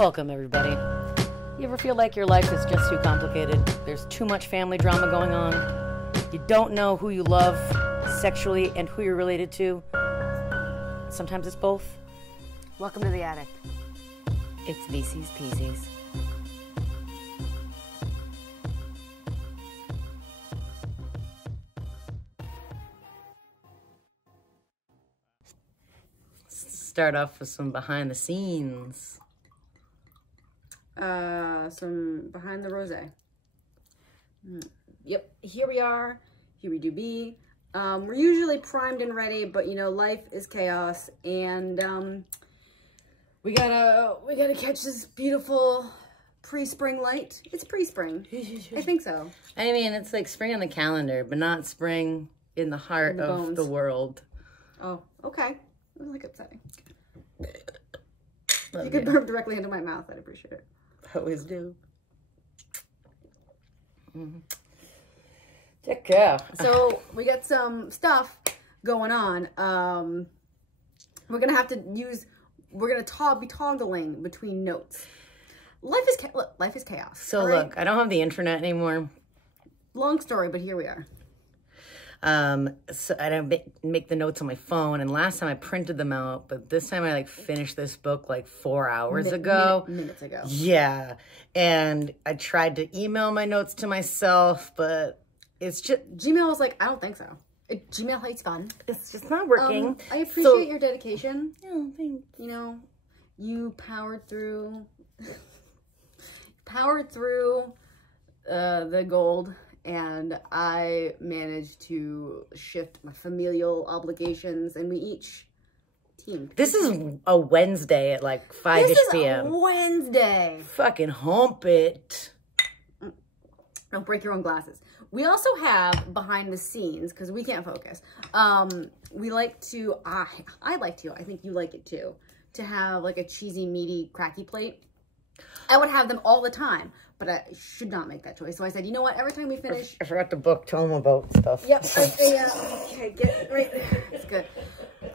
Welcome, everybody. You ever feel like your life is just too complicated? There's too much family drama going on. You don't know who you love sexually and who you're related to. Sometimes it's both. Welcome to the attic. It's VC's Peasies. Start off with some behind the scenes. Some behind the rose. Yep, here we are. Here we do be. We're usually primed and ready, but you know, life is chaos, and we gotta catch this beautiful pre-spring light. It's pre-spring. I think so. I mean, it's like spring on the calendar, but not spring in the heart of the world. Oh, okay. That was like upsetting. If you could burp directly into my mouth, I'd appreciate it. I always do. Check out. So we got some stuff going on. We're gonna have to use. We're gonna be toggling between notes. Life is chaos. So right? Look, I don't have the internet anymore. Long story, but here we are. So I don't make the notes on my phone, and last time I printed them out, but this time I like finished this book like 4 hours ago. Minutes ago. Yeah. And I tried to email my notes to myself, but it's just... Gmail was like, I don't think so. Gmail hates fun. It's just not working. I appreciate your dedication. Yeah, thanks. You know, you powered through the gold. And I managed to shift my familial obligations, and we each teamed. This is a Wednesday at like 5-ish p.m. This is a Wednesday. Fucking hump it. Don't break your own glasses. We also have behind the scenes, because we can't focus. We like to, I like to, I think you like it too, to have like a cheesy, meaty, cracky plate. I would have them all the time, but I should not make that choice. So I said, you know what? Every time we finish... I forgot the book. Tell them about stuff. Yep. Okay, get right there. It's good.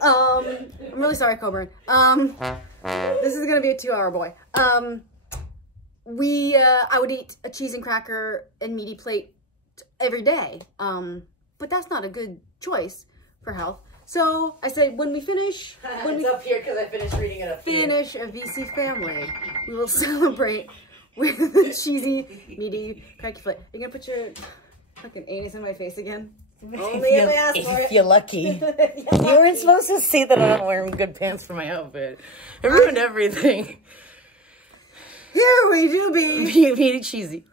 I'm really sorry, Coburn. This is going to be a 2-hour boy. I would eat a cheese and cracker and meaty plate every day. But that's not a good choice for health. So I said, when we finish, it's up here because I finished reading it up here. Finish a VC family, we will celebrate with a cheesy, meaty, cracky plate. You're gonna put your fucking anus in my face again? Only if I ask for it. If you're lucky. You weren't supposed to see that I'm not wearing good pants for my outfit. I ruined everything. Here we do be. Meaty cheesy.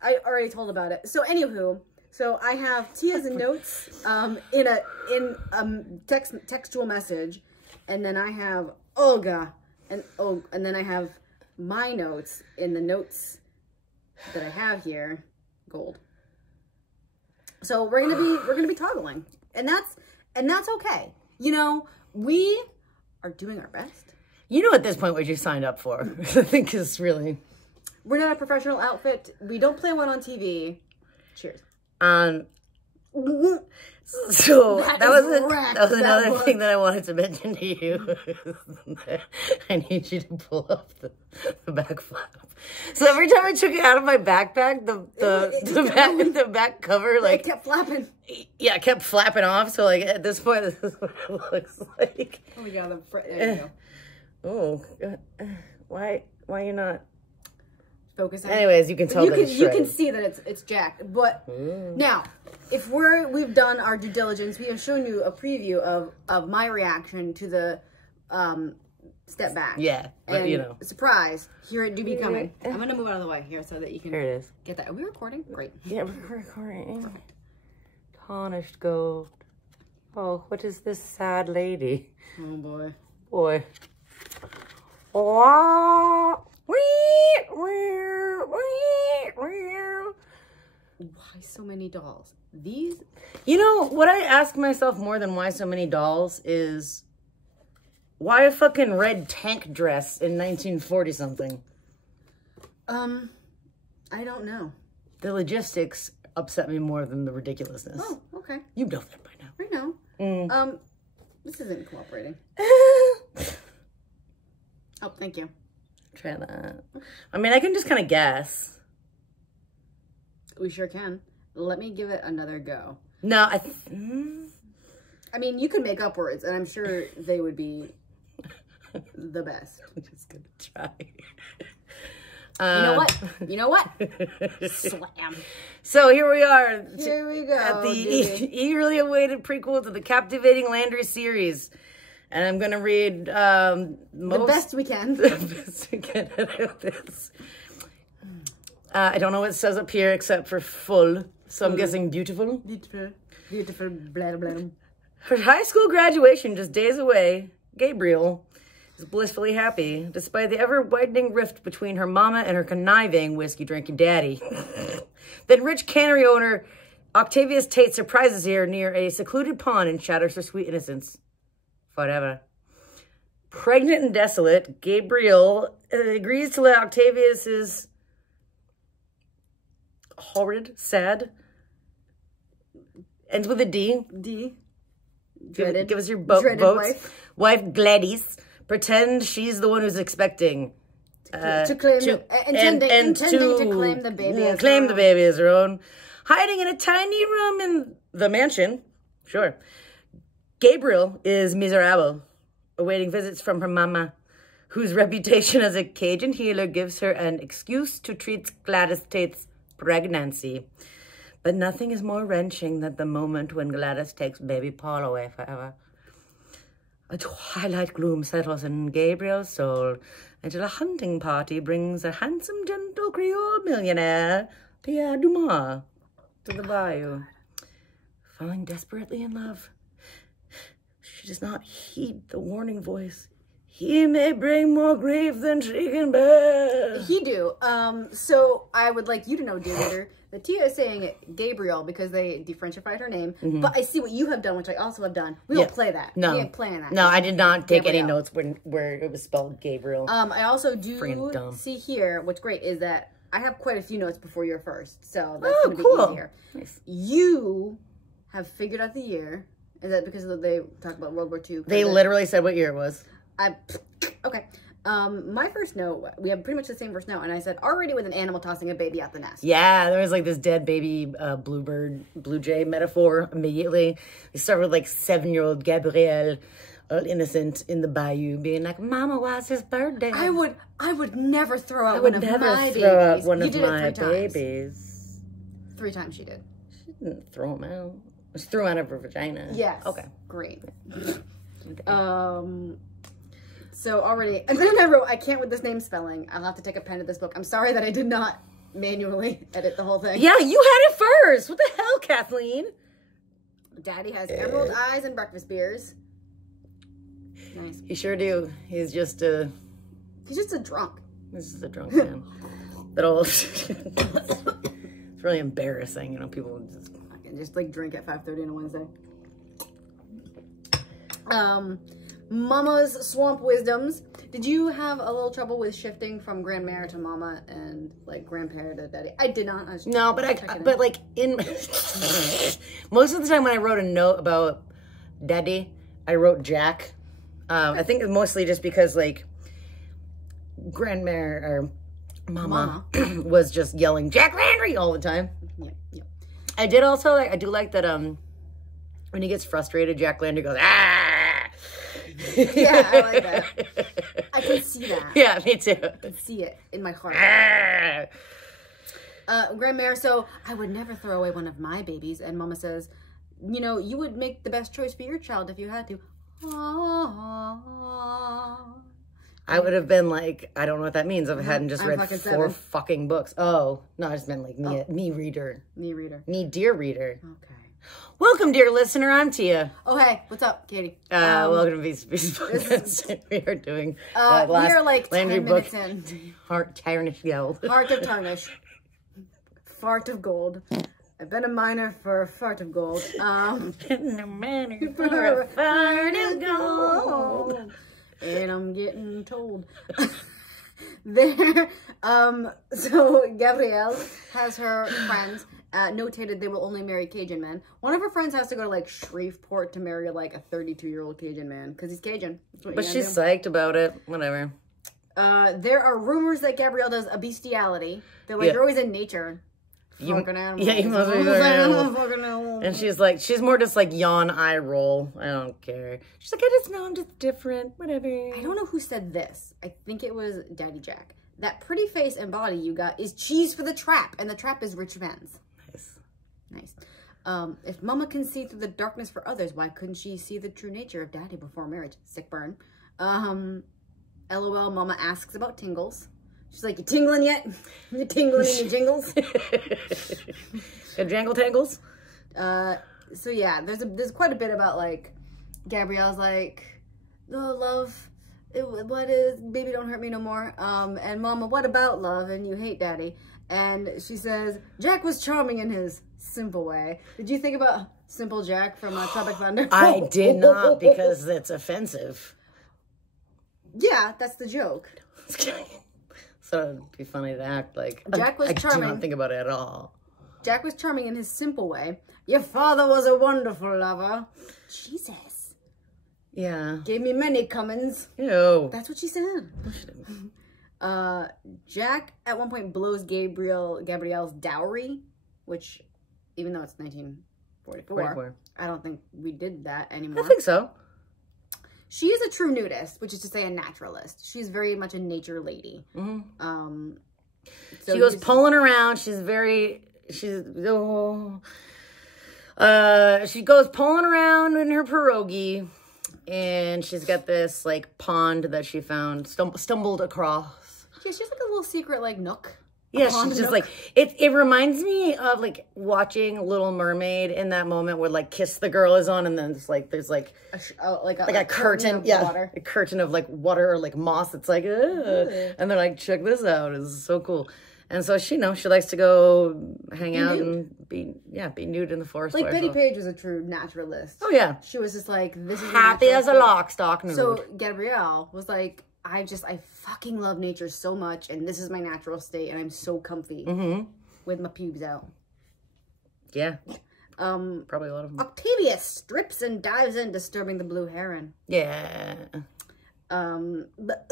I already told about it. So anywho. So I have Tia's notes in a textual message, and then I have Olga, and then I have my notes in the notes that I have here, gold. So we're gonna be toggling, and that's okay. You know, we are doing our best. You know at this point what you signed up for. I think is really. We're not a professional outfit. We don't play one on TV. Cheers. So that was another thing that I wanted to mention to you. I need you to pull up the back flap. So every time I took it out of my backpack, the back cover like it kept flapping. Yeah, it kept flapping off. So like at this point, this is what it looks like. Oh my god, there you go. Oh, why you not? Focusing. Anyways, you can tell that you can see that it's jacked. But now, if we've done our due diligence, we have shown you a preview of my reaction to the step back. Yeah, but and you know, surprise, here it do be coming. I'm gonna move out of the way here so that you can. Here it is. Get that. Are we recording? Great. Yeah, we're recording. Perfect. Tarnished gold. Oh, what is this sad lady? Oh boy. Boy. Wow. Why so many dolls? These... You know, what I ask myself more than why so many dolls is why a fucking red tank dress in 1940-something? I don't know. The logistics upset me more than the ridiculousness. Oh, okay. You know that by now. I know. This isn't cooperating. Oh, thank you. Try that. I mean, I can just kind of guess. We sure can. Let me give it another go. No, I mean, you can make up words, and I'm sure they would be the best. I'm just gonna try. You know what? Slam. So here we are. Here we go. At the eagerly awaited prequel to the captivating Landry series. And I'm going to read the best we can. The best we can out of this. I don't know what it says up here except for full. So I'm guessing beautiful. Beautiful, blah, blah. Her high school graduation just days away, Gabrielle is blissfully happy, despite the ever-widening rift between her mama and her conniving, whiskey-drinking daddy. Then rich cannery owner Octavius Tate surprises her near a secluded pond and shatters her sweet innocence. Forever. Pregnant and desolate, Gabrielle agrees to let Octavius's horrid, sad, ends with a D. D. Dreaded. Give us your votes. Wife Gladys. Pretend she's the one who's expecting. Intending to claim the baby as claim her the own. baby as her own. Hiding in a tiny room in the mansion. Sure. Gabrielle is miserable, awaiting visits from her mama, whose reputation as a Cajun healer gives her an excuse to treat Gladys Tate's pregnancy. But nothing is more wrenching than the moment when Gladys takes baby Paul away forever. A twilight gloom settles in Gabrielle's soul until a hunting party brings a handsome, gentle Creole millionaire, Pierre Dumas, to the bayou. Falling desperately in love, she does not heed the warning voice. He may bring more grief than she can bear. He do. So I would like you to know, dear reader, that Tia is saying Gabrielle because they defrenchified her name. Mm-hmm. But I see what you have done, which I also have done. We don't play that. No. We ain't playing that. No, I did not take any notes where it was spelled Gabriel. I also do see here, what's great is that I have quite a few notes before your first. So that's going to be easier. Nice. You have figured out the year. Is that because they talk about World War II? They literally said what year it was. Okay. My first note, we have pretty much the same first note, and I said, already with an animal tossing a baby out the nest. Yeah, there was like this dead baby blue jay metaphor immediately. They start with like 7-year-old Gabrielle, all innocent in the bayou, being like, Mama, why's his birthday? I would never throw out one of my babies. Out one you of did my it 3 times. babies. 3 times she did. She didn't throw him out. It was threw out of her vagina. Yes. Okay. Great. So already, and then I wrote, I can't with this name spelling. I'll have to take a pen to this book. I'm sorry that I did not manually edit the whole thing. Yeah, you had it first. What the hell, Kathleen? Daddy has emerald eyes and breakfast beers. Nice. He sure do. He's just a drunk. This is a drunk man. It's really embarrassing, you know, people just like drink at 5:30 on a Wednesday. Mama's Swamp Wisdoms. Did you have a little trouble with shifting from grandmère to mama and like grandpère to daddy? I did not. No, but like in most of the time when I wrote a note about daddy, I wrote Jack. I think mostly just because like grandmère or mama. was just yelling Jack Landry all the time. Yeah. I do like that when he gets frustrated, Jack Landry goes, ah! Yeah, I like that. I can see that. Yeah, me too. I can see it in my heart. Ah! Grandmère, so I would never throw away one of my babies. And Mama says, you know, you would make the best choice for your child if you had to. I would have been like, I don't know what that means if I hadn't just read 4 fucking books. Oh, no, I just meant like me reader. Me reader. Me dear reader. Okay. Welcome, dear listener. I'm Tia. Oh, hey. What's up, Katie? Welcome to Beast Podcast. We are doing we are like Landry 10 minutes in. Tarnish Gold. Heart of Tarnish. Fart of Gold. I've been a miner for a fart of gold. Been a miner for a fart of gold. And I'm getting told. So Gabrielle has her friends notated they will only marry Cajun men. One of her friends has to go to like Shreveport to marry like a 32-year-old Cajun man because he's Cajun. But she's psyched about it. Whatever. There are rumors that Gabrielle does a bestiality. They're like, you're always in nature. Fucking animals. Yeah, you must be fucking animals. And she's like, she's more just like yawn, eye roll. I don't care. She's like, I just know I'm just different. Whatever. I don't know who said this. I think it was Daddy Jack. That pretty face and body you got is cheese for the trap, and the trap is rich men's. Nice. Nice. If Mama can see through the darkness for others, why couldn't she see the true nature of Daddy before marriage? Sick burn. LOL, Mama asks about tingles. She's like, you tingling yet? You tingling in your jingles? Your jangle tangles? So yeah, there's quite a bit about like, Gabrielle's like, oh, love, what is, baby don't hurt me no more. And Mama, what about love? And you hate Daddy. And she says, Jack was charming in his simple way. Did you think about Simple Jack from Tropic Thunder? I did not, because it's offensive. Yeah, that's the joke. So it'd be funny to act like Jack was charming. I do not think about it at all. Jack was charming in his simple way. Your father was a wonderful lover. Jesus. Yeah. Gave me many comings. Ew. That's what she said. Jack at one point blows Gabrielle's dowry, which, even though it's 1944, I don't think we did that anymore. I think so. She is a true nudist, which is to say a naturalist. She's very much a nature lady. Mm-hmm. So she goes pulling around. She goes pulling around in her pierogi, and she's got this like pond that she found, stumbled across. Yeah, she's like a little secret like nook. Yeah, she's just like, it reminds me of like watching Little Mermaid in that moment where like Kiss the Girl is on, and then it's like there's like a curtain, water. A curtain of like water or like moss. It's like, and they're like, check this out, it's so cool. And so she likes to go hang out and be nude in the forest. Like Betty Page was a true naturalist. Oh yeah, she was just like, this is happy as a lock stock nude. So Gabrielle was like, I fucking love nature so much, and this is my natural state, and I'm so comfy with my pubes out. Yeah. Probably a lot of them. Octavia strips and dives in, disturbing the blue heron. Yeah. But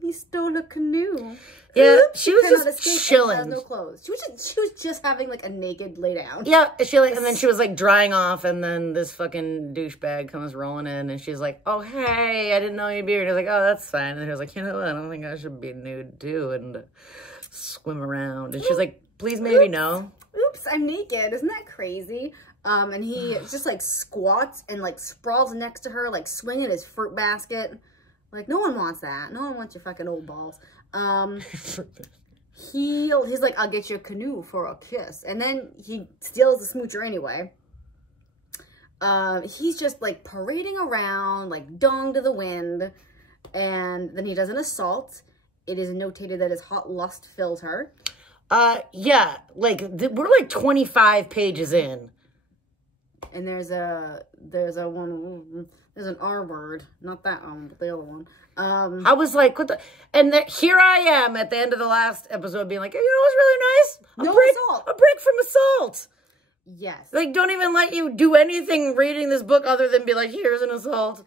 he stole a canoe. Yeah, she was just chilling. Has no clothes. She was just having like a naked lay down. Yeah, and then she was like drying off, and then this fucking douchebag comes rolling in, and she's like, "Oh hey, I didn't know you'd be here." And he's like, "Oh, that's fine." And he was like, "You know what? I don't think I should be nude too and swim around." And she's like, "Please, maybe no." Oops, I'm naked. Isn't that crazy? And he just like squats and like sprawls next to her, like swinging his fruit basket. Like, no one wants that. No one wants your fucking old balls. He's like, I'll get you a canoe for a kiss. And then he steals the smoocher anyway. He's just like parading around, like dong to the wind. And then he does an assault. It is notated that his hot lust fills her. Yeah, like we're like 25 pages in. And there's an R word, not that one, but the other one. I was like, what the? And here I am at the end of the last episode being like, you know what's really nice? A break from assault. Yes. Like, don't even let you do anything reading this book other than be like, here's an assault.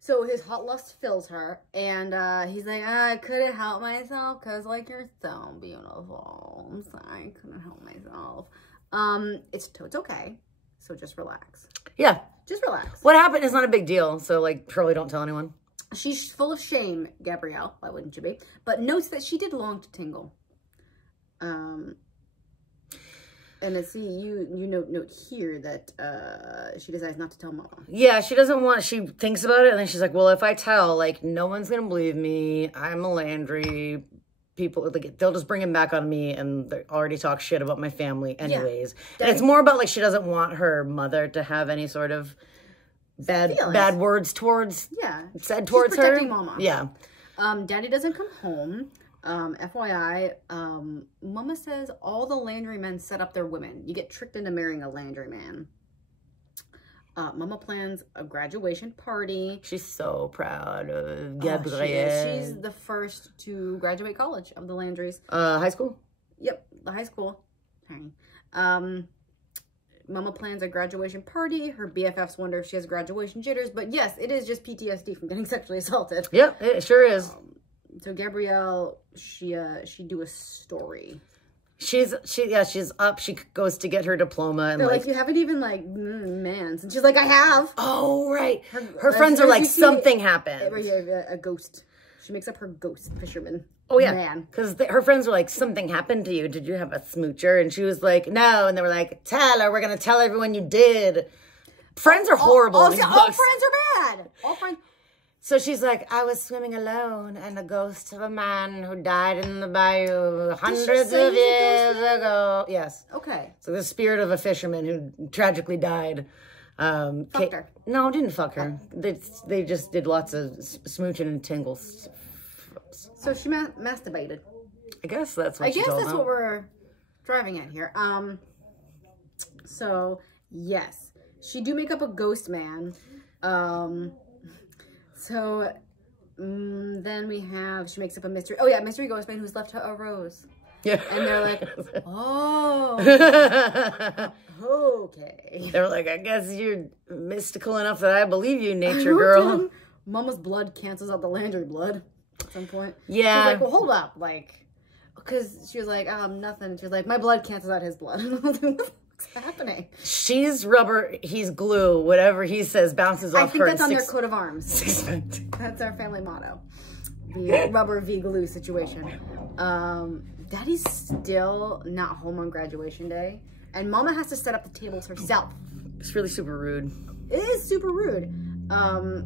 So his hot lust fills her, and he's like, I couldn't help myself because, like, you're so beautiful. I'm sorry, I couldn't help myself. It's okay. So just relax. Yeah. Just relax. What happened is not a big deal, so, like, probably don't tell anyone. She's full of shame, Gabrielle. Why wouldn't you be? But notes that she did long to tingle. And let's see, you note here that she decides not to tell Mama. Yeah, she thinks about it, and then she's like, well, if I tell, like, no one's gonna believe me. I'm a Landry. People, like, they'll just bring him back on me, and they already talk shit about my family anyways. Yeah, and it's more about, like, she doesn't want her mother to have any sort of bad words said towards her. Protecting Mama. Yeah. Daddy doesn't come home. FYI, Mama says all the Landry men set up their women. You get tricked into marrying a Landry man. Mama plans a graduation party. She's so proud of Gabrielle. She's the first to graduate college of the Landrys. High school? Yep, the high school. Mama plans a graduation party. Her BFFs wonder if she has graduation jitters. But yes, it is just PTSD from getting sexually assaulted. Yep, it sure is. So Gabrielle, she do a story. She's up. She goes to get her diploma, and they're like, you haven't even like mans, and she's like, I have. Oh right. Her friends are like, something happened. A ghost. She makes up her ghost fisherman. Oh yeah, man. Because her friends were like, something happened to you. Did you have a smoocher? And she was like, no. And they were like, tell her. We're gonna tell everyone you did. Friends are horrible. All friends are bad. All friends. So she's like, I was swimming alone, and the ghost of a man who died in the bayou hundreds of years ago. Yes. Okay. So the spirit of a fisherman who tragically died. Fucked her. No, didn't fuck her. They just did lots of smooching and tingles. So she masturbated. I guess that's what she's all about. I guess that's what we're driving at here. So yes, she do make up a ghost man. So then she makes up a mystery. Oh yeah, mystery ghost man who's left her a rose. Yeah. And they're like, oh, okay. They're like, I guess you're mystical enough that I believe you, nature girl. Mama's blood cancels out the Landry blood at some point. Yeah. She's like, well, hold up. Like, because she was like, nothing. She was like, my blood cancels out his blood. What's happening? She's rubber, he's glue. Whatever he says bounces off her. I think that's on their coat of arms. That's our family motto. The rubber v glue situation. Daddy's still not home on graduation day, and Mama has to set up the tables herself. It's really super rude. It is super rude.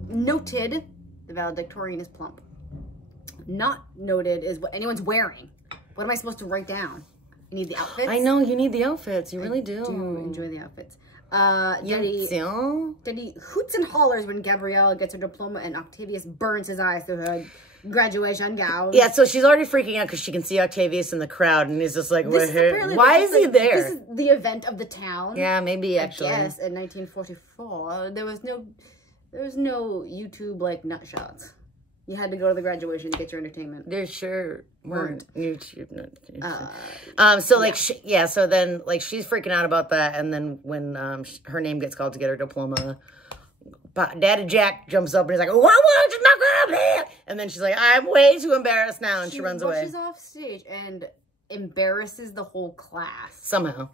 Noted, the valedictorian is plump. Not noted is what anyone's wearing. What am I supposed to write down? You need the outfits? I know, you need the outfits. You really do. I do enjoy the outfits. Daddy hoots and hollers when Gabrielle gets her diploma and Octavius burns his eyes through her graduation gown. Yeah, so she's already freaking out because she can see Octavius in the crowd, and he's just like, why is he there? This is the event of the town. Yeah, maybe actually. Yes, in 1944, there was no YouTube like nut shots. You had to go to the graduation to get your entertainment. There sure weren't YouTube nut. So like, so then like she's freaking out about that, and then when her name gets called to get her diploma, Daddy Jack jumps up and he's like, "Why won't you knock her up here?" And then she's like, "I'm way too embarrassed now," and she runs away. She's off stage and embarrasses the whole class somehow.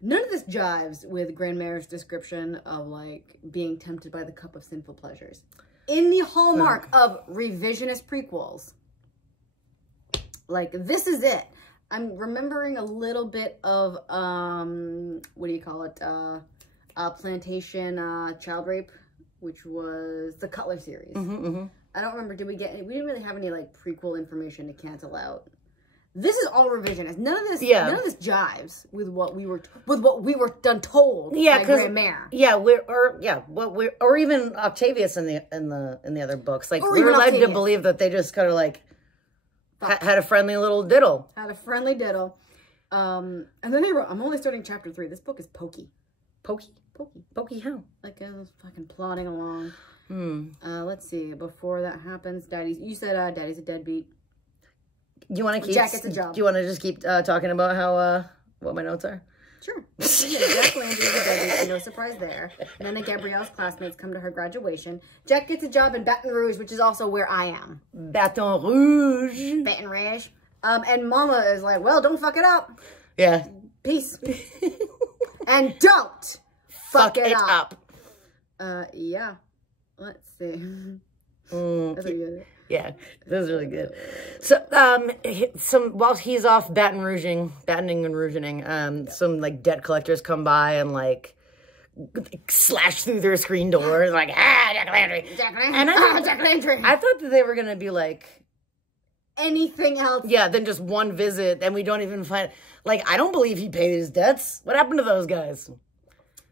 None of this jives with Grandmare's description of like being tempted by the cup of sinful pleasures. In the hallmark of revisionist prequels, like this is it. I'm remembering a little bit of what do you call it? Plantation child rape, which was the Cutler series. I don't remember. We didn't really have any like prequel information to cancel out. This is all revisionist. None of this jives with what we were done told by Grandmare. Yeah, or even Octavius in the other books. Like we were led to believe that they just kind of like had a friendly little diddle. Had a friendly diddle. And then they wrote, I'm only starting chapter 3. This book is pokey. Pokey how? Like I was fucking plodding along. Let's see. Before that happens, you said Daddy's a deadbeat. You want to keep? Jack gets a job. Do you want to just keep talking about how what my notes are? Sure. Jack Landry is a deadbeat. No surprise there. None of Gabrielle's classmates come to her graduation. Jack gets a job in Baton Rouge, which is also where I am. Baton Rouge. Baton Rouge. And Mama is like, well, don't fuck it up. Yeah. Peace. And don't fuck it up. Yeah. Let's see. Yeah, this is really good. So, while he's off battening and rougining, some like debt collectors come by and like slash through their screen doors, like Jack Landry, Jack Landry. I thought that they were gonna be like anything else. Yeah, then just one visit, and we don't even find. Like, I don't believe he paid his debts. What happened to those guys?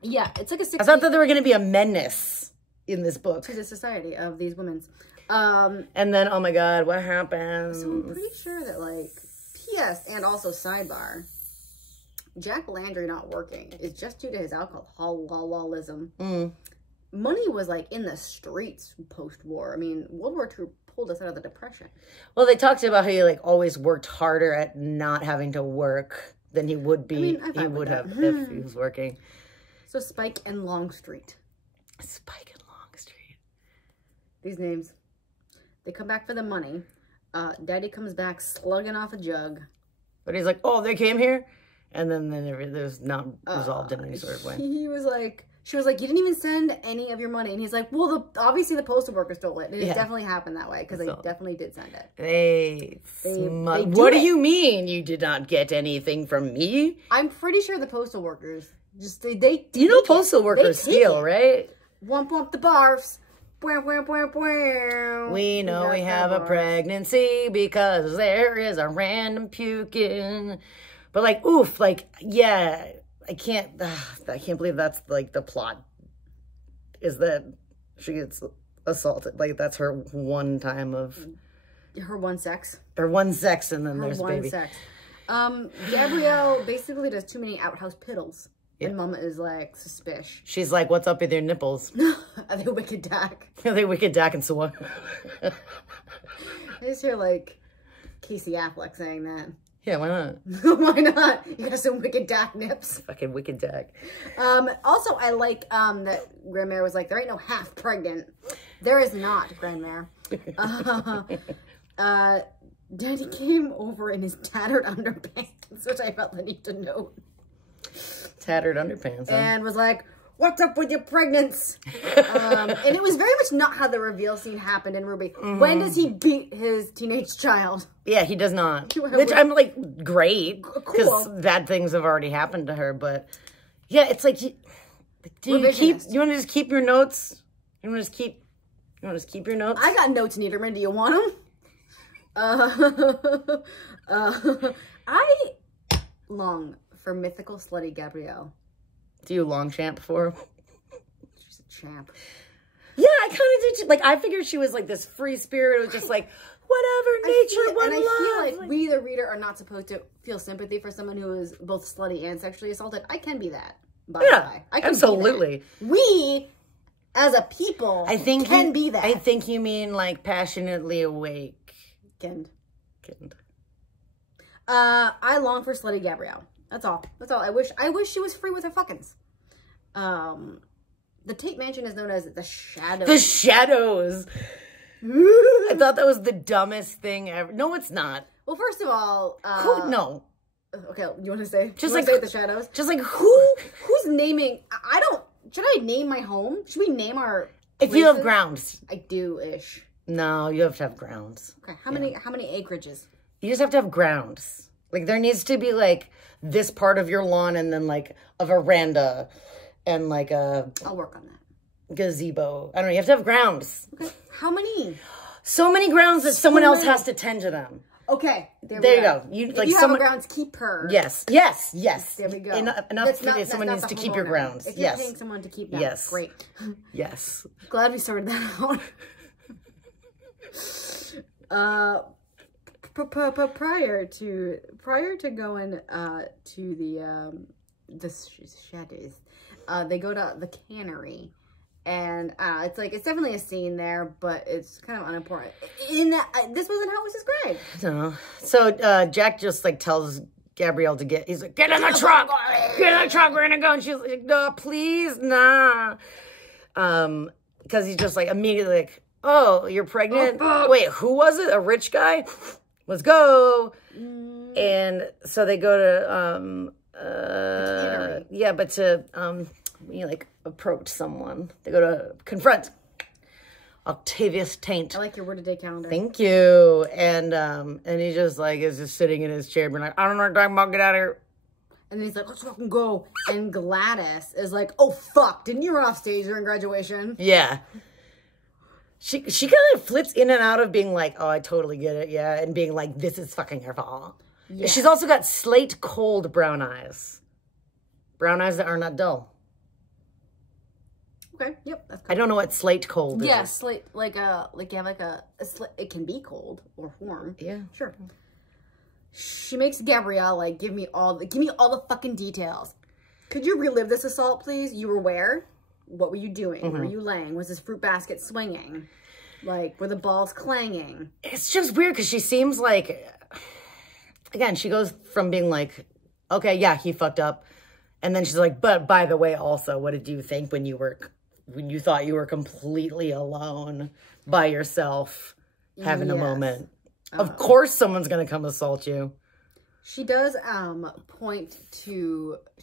Yeah, it's like I thought that there were gonna be a menace in this book to the society of these women. And then, oh my God, what happened? So I'm pretty sure that, like, P.S. and also sidebar, Jack Landry not working is just due to his alcoholism. Money was, like, in the streets post-war. I mean, World War II pulled us out of the Depression. Well, they talked about how he, like, always worked harder at not having to work than he would be. He would have if he was working. So Spike and Longstreet. Spike and Longstreet. These names. They come back for the money. Daddy comes back slugging off a jug. But he's like, oh, they came here? And then it was not resolved in any sort of way. She was like, you didn't even send any of your money. And he's like, well, obviously the postal worker stole it. And it definitely happened that way because they definitely did send it. What do you mean you did not get anything from me? I'm pretty sure the postal workers just, they you know postal workers steal, right? Womp the barfs. We know we have a pregnancy because there is a random puking. But like, oof, like, yeah, I can't believe that's like the plot is that she gets assaulted. Like that's her one time of her one sex. Her one sex, and then there's baby. Sex. Gabrielle basically does too many outhouse piddles. And Mama is like suspicious. She's like, "What's up with your nipples? Are they wicked dack? Are they wicked dack and so what?" I just hear like Casey Affleck saying that. Yeah, why not? Why not? You got some wicked dack nips. Fucking wicked dack. Also, I like that Grandmère was like, there ain't no half pregnant. There is not, Grandmère. Daddy came over in his tattered underpants, which I felt the need to note. Tattered underpants, huh? And was like, what's up with your pregnancy? And it was very much not how the reveal scene happened in Ruby. When does he beat his teenage child? Yeah, he does not. Which I'm like, great. Because bad things have already happened to her. But yeah, it's like, you want to just keep your notes? You want to just keep your notes? I got notes, Niederman. Do you want them? I long for mythical slutty Gabrielle. Do you long champ for her? She's a champ. Yeah, I kind of did. Like, I figured she was like this free spirit. It was just like, whatever, nature, one love. I feel like we, the reader, are not supposed to feel sympathy for someone who is both slutty and sexually assaulted. I can be that. By the way. I can absolutely. We, as a people, can be that. I think you mean like passionately awake. Kind. I long for slutty Gabrielle. That's all. That's all. I wish she was free with her fuckings. The Tate Mansion is known as the Shadows. The Shadows. I thought that was the dumbest thing ever. No, it's not. Well, first of all, no. Okay, you want to say? Just like say the Shadows. Just like who's naming? I don't. Should I name my home? Should we name our? If you have grounds. I do ish. No, you have to have grounds. Okay, how many acreages? You just have to have grounds. Like there needs to be like this part of your lawn and then like a veranda and like a... I'll work on that. Gazebo. I don't know. You have to have grounds. Okay. How many? So many grounds that someone else has to tend to them. Okay. There you go. If you have grounds, keep her. Yes. There we go. Enough someone needs to keep your grounds. If you're paying someone to keep them, great. Yes. Glad we sorted that out. Prior to going to the Shadows, they go to the cannery, and it's definitely a scene there, but it's kind of unimportant. In that, this wasn't how it was described. No. So Jack just like tells Gabrielle to get. He's like, get in the truck, we're gonna go. And she's like, no, please, nah. Because he's just like immediately like, oh, you're pregnant. Wait, who was it? A rich guy? Let's go. And so they go to but to like approach someone. They go to confront Octavius Taint. I like your word of day calendar. Thank you. And he just like is just sitting in his chair being like, I don't know what you're talking about, get out of here. And then he's like, let's fucking go. And Gladys is like, oh fuck, didn't you run off stage during graduation? Yeah. She kind of flips in and out of being like, oh, I totally get it, yeah, and being like, this is fucking her fault. Yeah. She's also got slate cold brown eyes. Brown eyes that are not dull. Okay, yep, that's cool. I don't know what slate cold is. Yeah, slate, like you have like a it can be cold or warm. Yeah. Sure. She makes Gabrielle like, give me all the fucking details. Could you relive this assault, please? You were where? What were you doing? Were you laying? Was this fruit basket swinging? Like, were the balls clanging? It's just weird because she seems like, again, she goes from being like, okay, yeah, he fucked up. And then she's like, but by the way, also, what did you think when you thought you were completely alone by yourself having a moment. Of course someone's going to come assault you. She does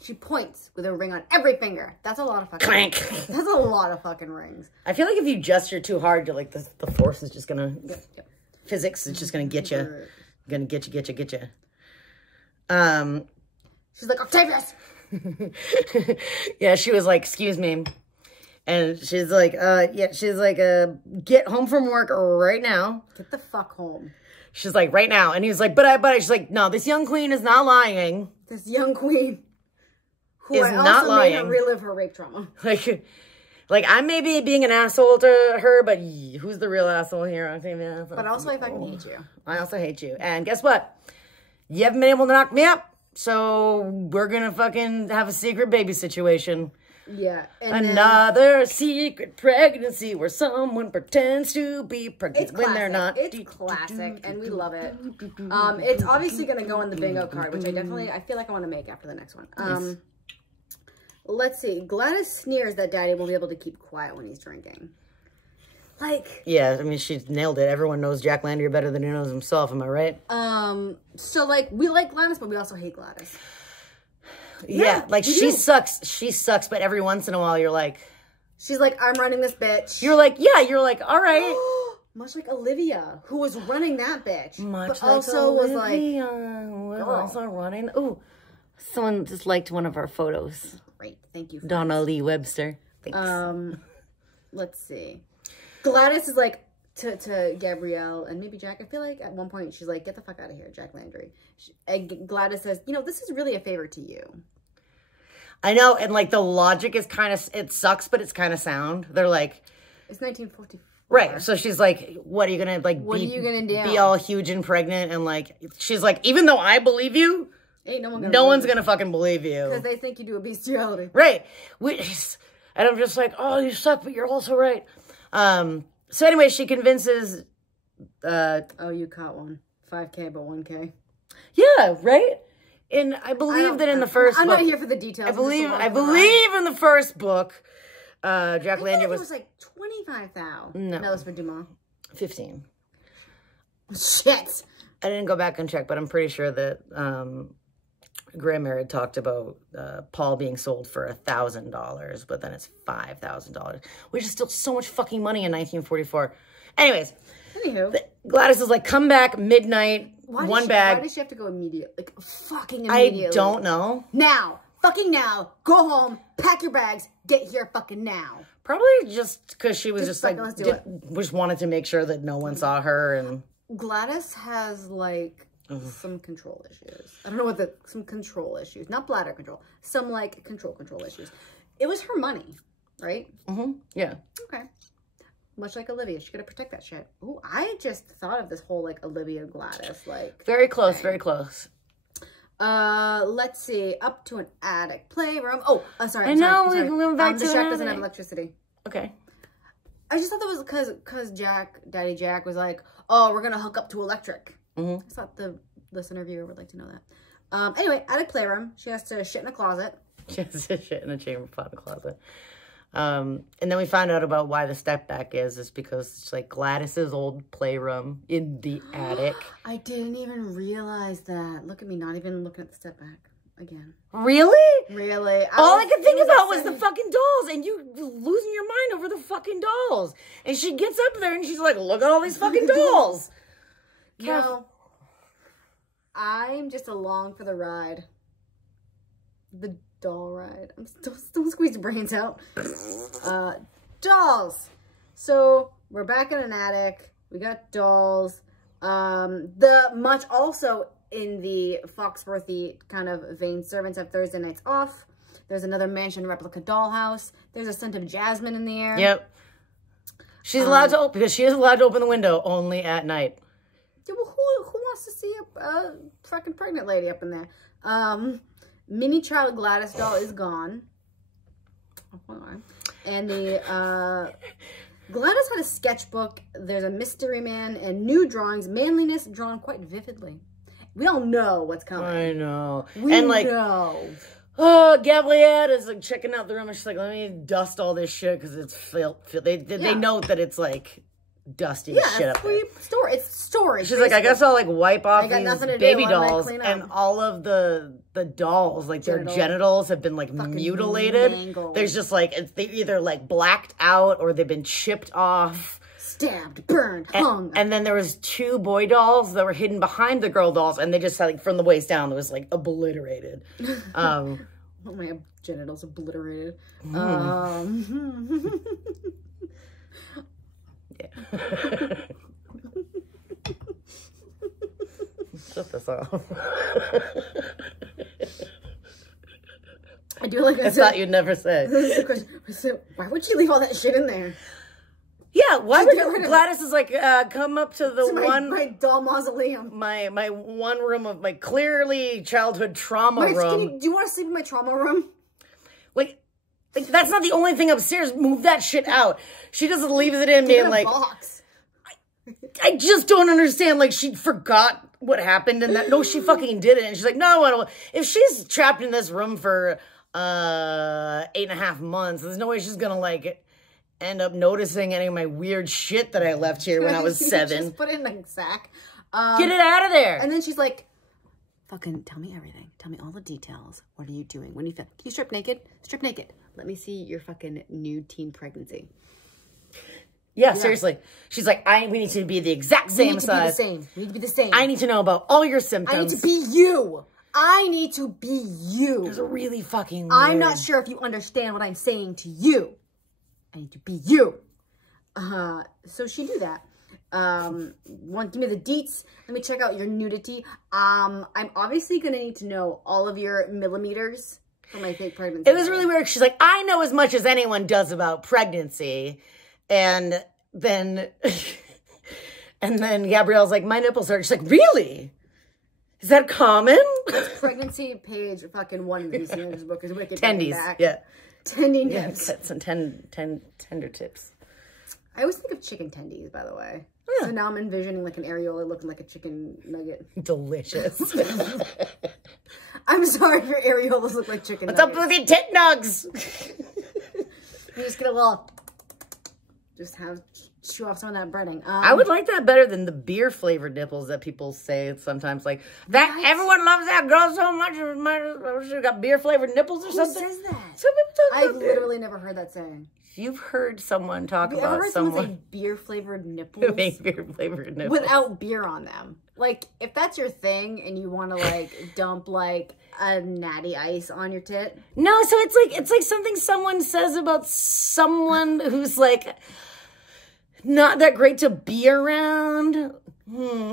she points with a ring on every finger. That's a lot of fucking clank. Rings. That's a lot of fucking rings. I feel like if you gesture too hard, you're like, the force is just going to, physics is just going to get you. Going to get you. She's like, Octavius! Yeah, she was like, excuse me. And she's like, get home from work right now. Get the fuck home. She's like, right now. And he's like, but she's like, no, this young queen is not lying. This young queen who is not lying. Made her relive her rape trauma. Like I may be being an asshole to her, but who's the real asshole here? But also I fucking hate you. I also hate you. And guess what? You haven't been able to knock me up. So we're going to fucking have a secret baby situation. Yeah. And another secret pregnancy where someone pretends to be pregnant when they're not. It's classic, and we love it. It's obviously going to go on the bingo card, which I feel like I want to make after the next one. Yes. Let's see. Gladys sneers that Daddy won't be able to keep quiet when he's drinking. Like. Yeah, I mean, she nailed it. Everyone knows Jack Landry better than he knows himself. Am I right? So, like, we like Gladys, but we also hate Gladys. Yeah, like, she sucks. She sucks, but every once in a while, you're like... She's like, I'm running this bitch. You're like, all right. Much like Olivia, who was running that bitch. Much but like also Olivia was like... also running. Ooh, someone just liked one of our photos. Great, thank you. Donna Lee Webster. Thanks. Let's see. Gladys is like to Gabrielle and maybe Jack. I feel like at one point she's like, get the fuck out of here, Jack Landry. And Gladys says, this is really a favor to you. I know, and like the logic is kind of, it sucks, but it's kind of sound. They're like... It's 1944. Right, so she's like, what are you going to, like, what are you gonna do? Be all huge and pregnant, and like, she's like, even though I believe you, ain't no one's going to fucking believe you. Because they think you do a bestiality. Right. And I'm just like, oh, you suck, but you're also right. So anyway, she convinces... oh, you caught one. 5K, but 1K. Yeah, right? And I believe that in the first book... I'm not here for the details. I believe in the first book, Jack Landry was... it was like 25,000. No. That was for Dumas. 15. Shit! I didn't go back and check, but I'm pretty sure that Grammer had talked about Paul being sold for $1,000, but then it's $5,000, which is still so much fucking money in 1944. Anyways, Gladys is like, come back midnight, one bag. Why does she have to go immediately? Like, fucking immediately. I don't know. Now. Fucking now. Go home. Pack your bags. Get here fucking now. Probably just because she was just like, just wanted to make sure that no one saw her. And Gladys has like some control issues. I don't know what some control issues. Not bladder control. Some like control issues. It was her money, right? Mm-hmm. Yeah. Okay. Much like Olivia, she gotta protect that shit. Ooh, I just thought of this whole like Olivia Gladys like very close, very close. Let's see, up to an attic playroom. Oh, sorry. I know we went back to the shack doesn't have electricity. Okay. I just thought that was because Daddy Jack was like, oh, we're gonna hook up to electric. I thought the listener viewer would like to know that. Anyway, attic playroom. She has to shit in a closet. She has to shit in a chamber pot in a closet. And then we find out about why the step back is because it's like Gladys's old playroom in the attic. I didn't even realize that. Look at me, not even looking at the step back again. Really? Really? All I could think about was the fucking dolls and you losing your mind over the fucking dolls. And she gets up there and she's like, look at all these fucking dolls. No. I'm just along for the ride. The doll ride. Don't squeeze your brains out. Dolls. So we're back in an attic. We got dolls. Much also in the Foxworthy kind of vein. Servants have Thursday nights off. There's another mansion replica dollhouse. There's a scent of jasmine in the air. Yep. She's allowed to open because she is allowed to open the window only at night. Yeah, well, who wants to see a fucking pregnant lady up in there? Mini child Gladys doll is gone. Oh, hold on. And the Gladys had a sketchbook. There's a mystery man and new drawings. Manliness drawn quite vividly. We all know what's coming. I know. We know. Oh, Gabrielle is like checking out the room and she's like, let me dust all this shit because it's filth. They note that it's like dusty shit up there. It's storage. She's like, I guess I'll like wipe off these baby dolls, and all of the dolls, like their genitals have been like mutilated. Mangled. There's just like they either like blacked out or they've been chipped off. Stabbed, burned, hung. And then there was 2 boy dolls that were hidden behind the girl dolls, and they just like from the waist down, it was like obliterated. Oh, my genitals obliterated. Yeah. Shut this off. I do like I thought you'd never say. Why would she leave all that shit in there? Yeah, why would Gladys is like, come up to the my doll mausoleum. My one room of my clearly childhood trauma room. Do you want to sleep in my trauma room? Like that's not the only thing upstairs. Move that shit out. She just leaves it in being like, box. I just don't understand. Like she forgot what happened and that. No, she fucking did it. And she's like, no, I don't. If she's trapped in this room for 8.5 months, there's no way she's gonna like end up noticing any of my weird shit that I left here when I was 7. Just put it in a sack. Get it out of there. And then she's like, fucking tell me everything. Tell me all the details. What are you doing? When you feel? Can you strip naked? Strip naked. Let me see your fucking nude teen pregnancy. Yeah, seriously. She's like, we need to be the exact same size. We need to be the same. I need to know about all your symptoms. I need to be you. I need to be you. There's a really fucking weird. I'm not sure if you understand what I'm saying to you. I need to be you. So she do that. Give me the deets. Let me check out your nudity. I'm obviously going to need to know all of your millimeters for my fake pregnancy. It was really weird. She's like, I know as much as anyone does about pregnancy. And then, Gabrielle's like, my nipples hurt. She's like, really? Is that common? This pregnancy page fucking 1 in the Luciana's book is wicked. Tendies, yeah. Tendy nips. Yeah, some tender tips. I always think of chicken tendies, by the way. Yeah. So now I'm envisioning like an areola looking like a chicken nugget. Delicious. I'm sorry if your areolas look like chicken nuggets. What's up with your tit nugs? You just get a little... Just chew off some of that breading. I would like that better than the beer flavored nipples that people say sometimes. Like that, everyone loves that girl so much. She got beer flavored nipples or something. Who says that? Some people talk I've literally never heard that saying. You've heard someone talk about ever heard someone say beer flavored nipples? Beer flavored nipples without beer on them. Like if that's your thing and you want to like dump like a natty ice on your tit. No, so it's like something someone says about someone who's like not that great to be around.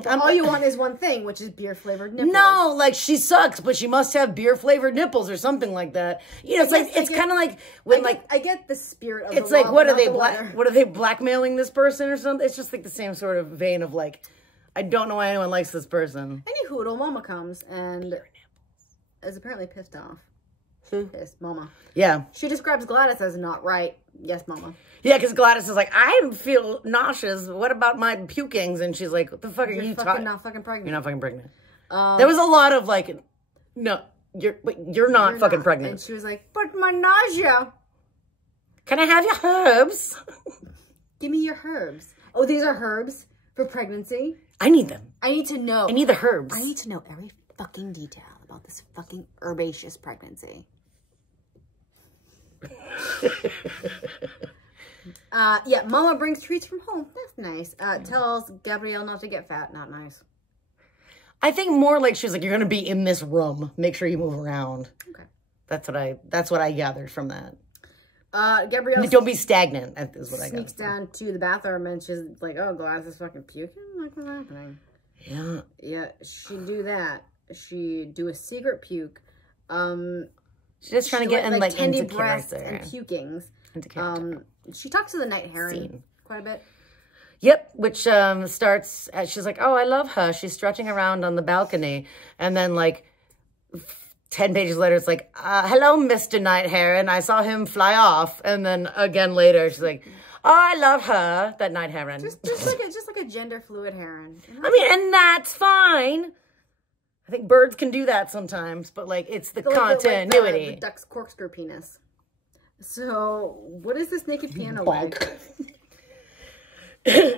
All you want is one thing, which is beer flavored nipples. No, like she sucks, but she must have beer flavored nipples or something like that. You know, it's kind of like when I get the spirit of it's the like law, what are they blackmailing this person or something? It's just like the same sort of vein of like, I don't know why anyone likes this person. Any hoodle, Mama comes and is apparently pissed off. Pissed, Mama. Yeah. She describes Gladys as not right. Yes, Mama. Yeah, because Gladys is like, I feel nauseous. What about my pukings? And she's like, what the fuck are you talking? Not fucking pregnant. You're not fucking pregnant. There was a lot of like, no, you're not fucking pregnant. And she was like, but my nausea. Can I have your herbs? Give me your herbs. Oh, these are herbs for pregnancy? I need them. I need to know. I need the herbs. I need to know every fucking detail about this fucking herbaceous pregnancy. Yeah, Mama brings treats from home. That's nice. Tells Gabrielle not to get fat. Not nice. I think more like she's like, you're gonna be in this room. Make sure you move around. Okay. That's what I gathered from that. Gabrielle don't be stagnant. Is what I got. Sneaks down to the bathroom and she's like, "Oh, Gladys is fucking puking. Like, what's happening?" Yeah. Yeah, she do that. She do a secret puke. She's just trying to get in like into breasts character and pukings. Into character. She talks to the night heron quite a bit. Yep, which starts as she's like, "Oh, I love her. She's strutting around on the balcony," and then like 10 pages later, it's like, "Hello, Mr. Night Heron. I saw him fly off," and then again later, she's like, "Oh, I love her, that night heron." Just like a gender fluid heron. I mean, and that's fine. I think birds can do that sometimes, but like it's the continuity. The duck's corkscrew penis. So, what is this naked piano like?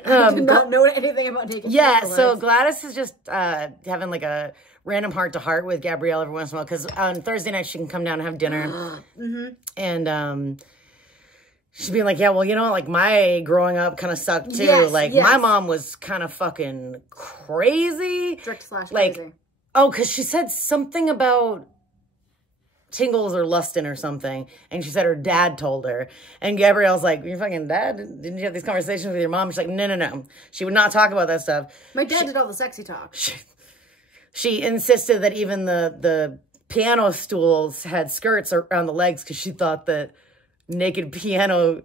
I do not know anything about naked Yeah, so Gladys is just having like a random heart-to-heart with Gabrielle every once in a while, because on Thursday night she can come down and have dinner. And she's being like, yeah, well, you know, like my growing up kind of sucked too. My mom was kind of fucking crazy. Strict/crazy. Oh, because she said something about tingles or lusting or something, and she said her dad told her, and Gabrielle's like, your fucking dad? Didn't you have these conversations with your mom? She's like, no. She would not talk about that stuff. My dad did all the sexy talk. She insisted that even the piano stools had skirts around the legs because she thought that naked piano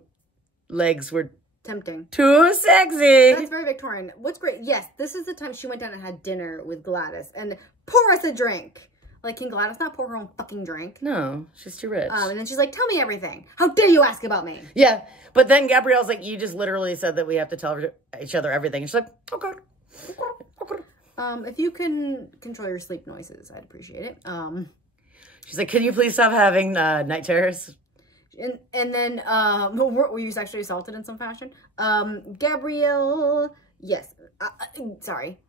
legs were tempting. Too sexy. That's very Victorian. What's great, yes, this is the time she went down and had dinner with Gladys and pour us a drink. Like, can Gladys not pour her own fucking drink? No, she's too rich. And then she's like, tell me everything. How dare you ask about me? Yeah, but then Gabrielle's like, you just literally said that we have to tell each other everything. And she's like, okay. If you can control your sleep noises, I'd appreciate it. She's like, can you please stop having night terrors? And then, were you sexually assaulted in some fashion? Gabrielle, yes.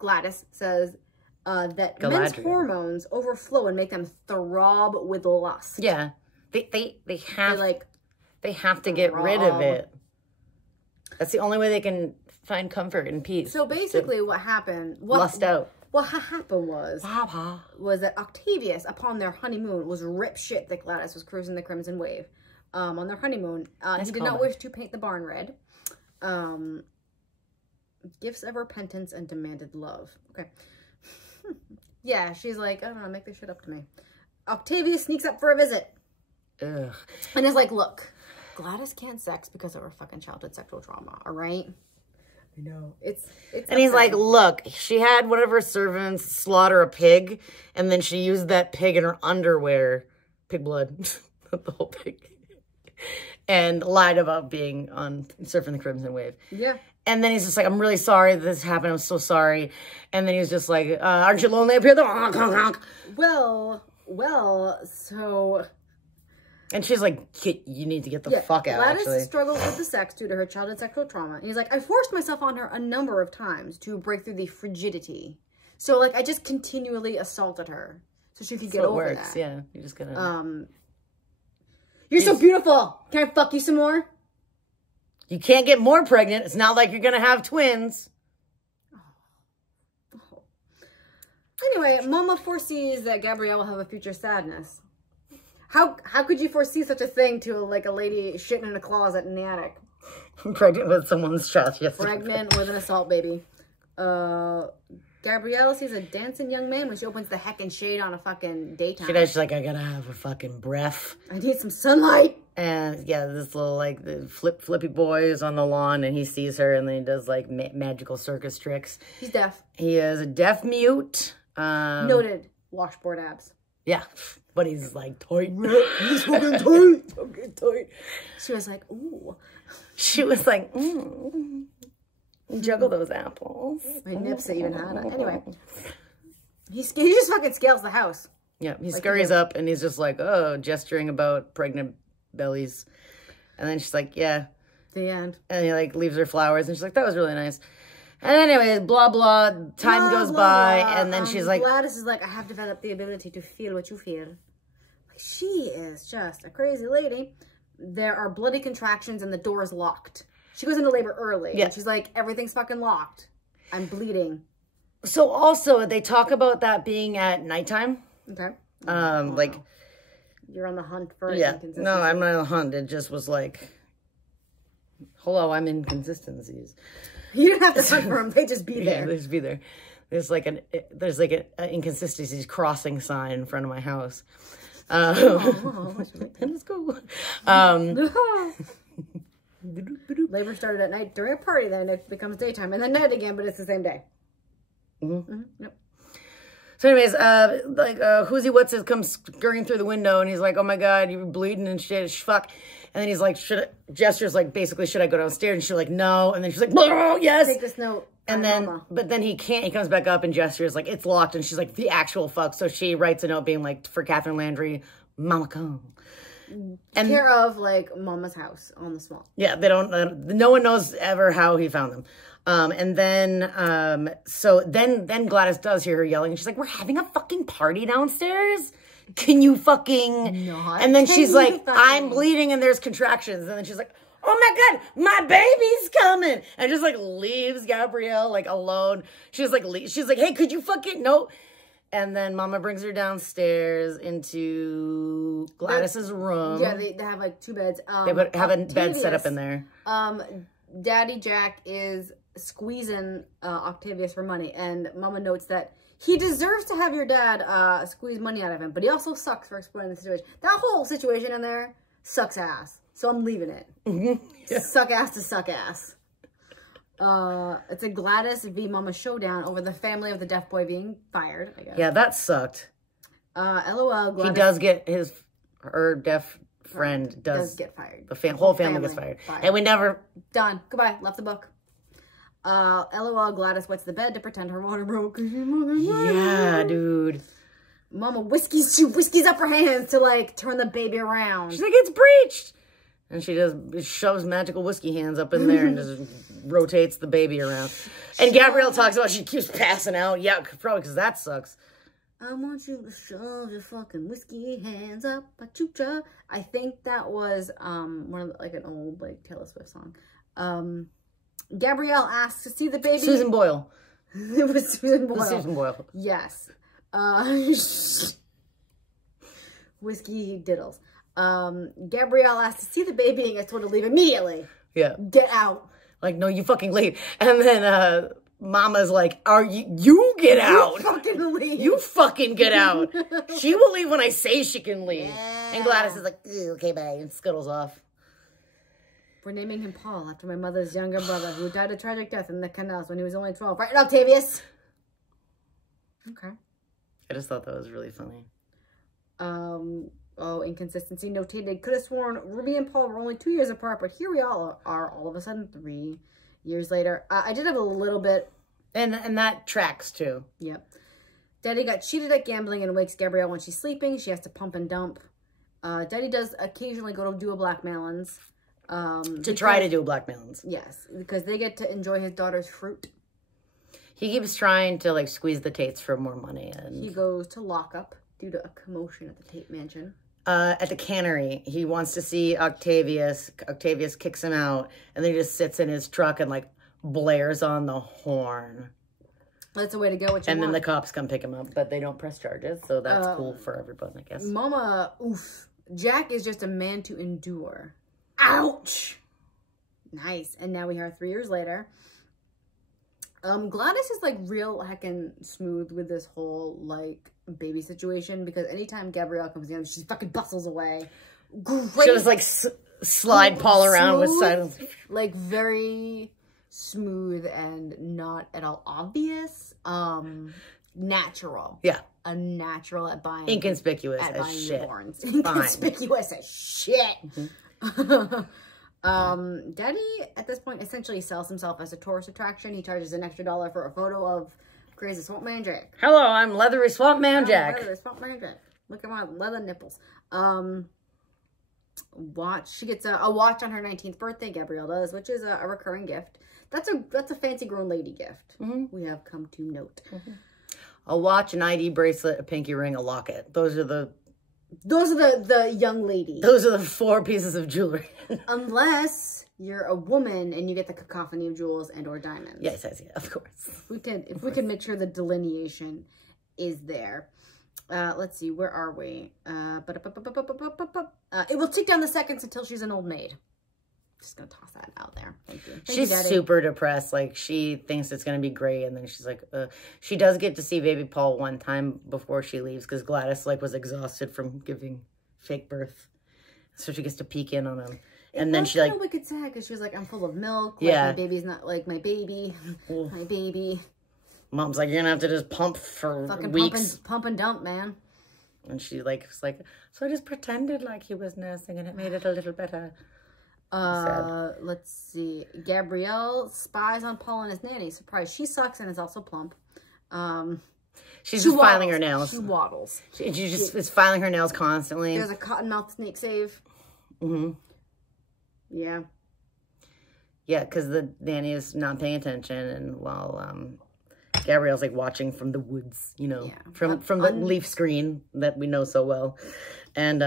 Gladys says that men's hormones overflow and make them throb with lust. Yeah. They have to get rid of it. That's the only way they can find comfort and peace. So basically what happened... Lust out. What happened was that Octavius, upon their honeymoon, was rip shit that Gladys was cruising the Crimson Wave. On their honeymoon. He did not wish to paint the barn red. Gifts of repentance and demanded love. Okay. Yeah, she's like, I don't know, make this shit up to me. Octavius sneaks up for a visit. Ugh. And is like, look, Gladys can't sex because of her fucking childhood sexual trauma, all right? I know. It's and he's like, look, she had one of her servants slaughter a pig, and then she used that pig in her underwear. Pig blood. The whole pig. And lied about being on Surfing the Crimson Wave. Yeah. And then he's just like, I'm really sorry that this happened. I'm so sorry. And then he's just like, aren't you lonely up here? Well, so... And she's like, you need to get the fuck out, Gladys struggles with the sex due to her childhood sexual trauma. And he's like, I forced myself on her a number of times to break through the frigidity. So, like, I just continually assaulted her so she could get over that. Yeah, you just gotta... You're so beautiful. Can I fuck you some more? You can't get more pregnant. It's not like you're going to have twins. Oh. Anyway, Mama foresees that Gabrielle will have a future sadness. How could you foresee such a thing to a lady shitting in a closet in the attic? Pregnant with someone's child. Yes. Pregnant with an assault baby. Gabrielle sees a dancing young man when she opens the heckin' shade on a fucking daytime. She's like, I gotta have a fucking breath. I need some sunlight. And yeah, this little the flippy boy is on the lawn, and he sees her, and then he does magical circus tricks. He's deaf. He is a deaf mute. Noted washboard abs. Yeah, but he's like tight. He's fucking tight. Fucking tight. She was like, ooh. She was like, juggle those apples. My nips are even hotter. Anyway, he just fucking scales the house. Yeah, he scurries up and he's just like, oh, gesturing about pregnant bellies. And then she's like, yeah. The end. And he leaves her flowers and she's like, that was really nice. And anyways, blah, blah, time goes by. And then she's like... Gladys is like, I have developed the ability to feel what you feel. She is just a crazy lady. There are bloody contractions and the door is locked. She goes into labor early. Yeah. And she's like, everything's fucking locked. I'm bleeding. So also, they talk about that being at nighttime. Okay. You're on the hunt for inconsistencies. No, I'm not on the hunt. It just was like, hello, I'm inconsistencies. You don't have to hunt for them. They just be there. Yeah, they just be there. There's an inconsistencies crossing sign in front of my house. Let's go. Labor started at night during a party, then it becomes daytime, and then night again, but it's the same day. Yep. So anyways, Whoosie What's-It comes scurrying through the window, and he's like, oh my god, you're bleeding and shit, fuck. And then he's like, gestures basically, should I go downstairs? And she's like, no. And then she's like, yes. Take this note. And then, Mama. But then he can't, he comes back up and gestures like, it's locked. And she's like, the actual fuck. So she writes a note being like, for Catherine Landry, Mama come. And care of Mama's house on the swamp. Yeah, they don't, no one knows ever how he found them. And then, so then Gladys does hear her yelling, and she's like, we're having a fucking party downstairs? Can you fucking... Not. And then she's like, I'm bleeding and there's contractions. And then she's like, oh my God, my baby's coming. And just like leaves Gabrielle like alone. She's like, hey, could you fucking... No. And then Mama brings her downstairs into Gladys's room. Yeah, they have like 2 beds. They have a bed set up in there. Daddy Jack is squeezing Octavius for money, and Mama notes that he deserves to have your dad squeeze money out of him, but he also sucks for exploiting the situation. That whole situation in there sucks ass, so I'm leaving it. Yeah. Suck ass to suck ass. It's a Gladys v. Mama showdown over the family of the deaf boy being fired, I guess. Yeah, that sucked. LOL, Gladys. He does get her deaf friend does get fired. The whole family gets fired. And we never... Done. Goodbye. Left the book. LOL, Gladys wets the bed to pretend her water broke. Yeah, dude. Mama whiskeys up her hands to, like, turn the baby around. She's like, it's breached! And she just shoves magical whiskey hands up in there and just rotates the baby around. And Gabrielle talks about she keeps passing out. Yeah, probably because that sucks. I want you to shove your fucking whiskey hands up, pachucha. I think that was one of like an old like Taylor Swift song. Gabrielle asks to see the baby. Susan Boyle. It was Susan Boyle. Susan Boyle. Yes. Whiskey diddles. Gabrielle asks to see the baby and gets told to leave immediately. Yeah. Get out. Like, no, you fucking leave. And then Mama's like, you get out. You fucking leave. You fucking get out. She will leave when I say she can leave. Yeah. And Gladys is like, okay, bye, and scuttles off. We're naming him Paul after my mother's younger brother who died a tragic death in the canals when he was only 12. Right, Octavius? Okay. I just thought that was really funny. Oh, inconsistency notated. Could have sworn Ruby and Paul were only 2 years apart, but here we all are all of a sudden 3 years later. I did have a little bit. And that tracks, too. Yep. Daddy got cheated at gambling and wakes Gabrielle when she's sleeping. She has to pump and dump. Daddy does occasionally go to do a blackmailins. To try to do a blackmailins. Yes, because they get to enjoy his daughter's fruit. He keeps trying to, like, squeeze the Tates for more money. And he goes to lockup due to a commotion at the Tate mansion. At the cannery, he wants to see Octavius. Octavius kicks him out, and then he just sits in his truck and, like, blares on the horn. That's the way to go. And then the cops come pick him up, but they don't press charges, so that's cool for everyone, I guess. Mama, oof. Jack is just a man to endure. Ouch! Nice. And now we are 3 years later. Gladys is, like, real heckin' smooth with this whole, like, baby situation, because anytime Gabrielle comes in, she fucking bustles away. Great. She'll just, like, slide Paul around with silence. Like, very smooth and not at all obvious. Natural. Yeah. A natural at buying. Inconspicuous as shit. Newborns. Inconspicuous as shit. Mm-hmm. Daddy at this point essentially sells himself as a tourist attraction. He charges an extra $1 for a photo of crazy swamp man Jack. Hello, I'm leathery swamp man Jack. Leathery swamp man Jack. Look at my leather nipples. Watch. She gets a watch on her 19th birthday. Gabrielle does, which is a recurring gift. That's a fancy grown lady gift. Mm-hmm. We have come to note. Mm-hmm. A watch, an ID bracelet, a pinky ring, a locket. Those are the young ladies. Those are the 4 pieces of jewelry. Unless you're a woman and you get the cacophony of jewels and or diamonds. Yes, yeah, of course. If we can make sure the delineation is there. Let's see, where are we? It will tick down the seconds until she's an old maid. Just gonna toss that out there. Thank you. She's super depressed. Like, she thinks it's gonna be great, and then she's like, she does get to see baby Paul one time before she leaves, because Gladys, like, was exhausted from giving fake birth, so she gets to peek in on him. And then she, like, wicked sad, because she was like, I'm full of milk. Yeah, like, my baby's not like my baby. My baby. Mom's like, you're gonna have to just pump for fucking weeks. Pump and dump, man. And she, like, was like, so I just pretended like he was nursing, and it made it a little better. Let's see. Gabrielle spies on Paul and his nanny. Surprise, she sucks and is also plump. She's just filing her nails. She waddles. She just is filing her nails constantly. There's a cottonmouth snake save. Mm-hmm. Yeah. Yeah, because the nanny is not paying attention, and while Gabrielle's like watching from the woods, you know, from the leaf screen that we know so well, and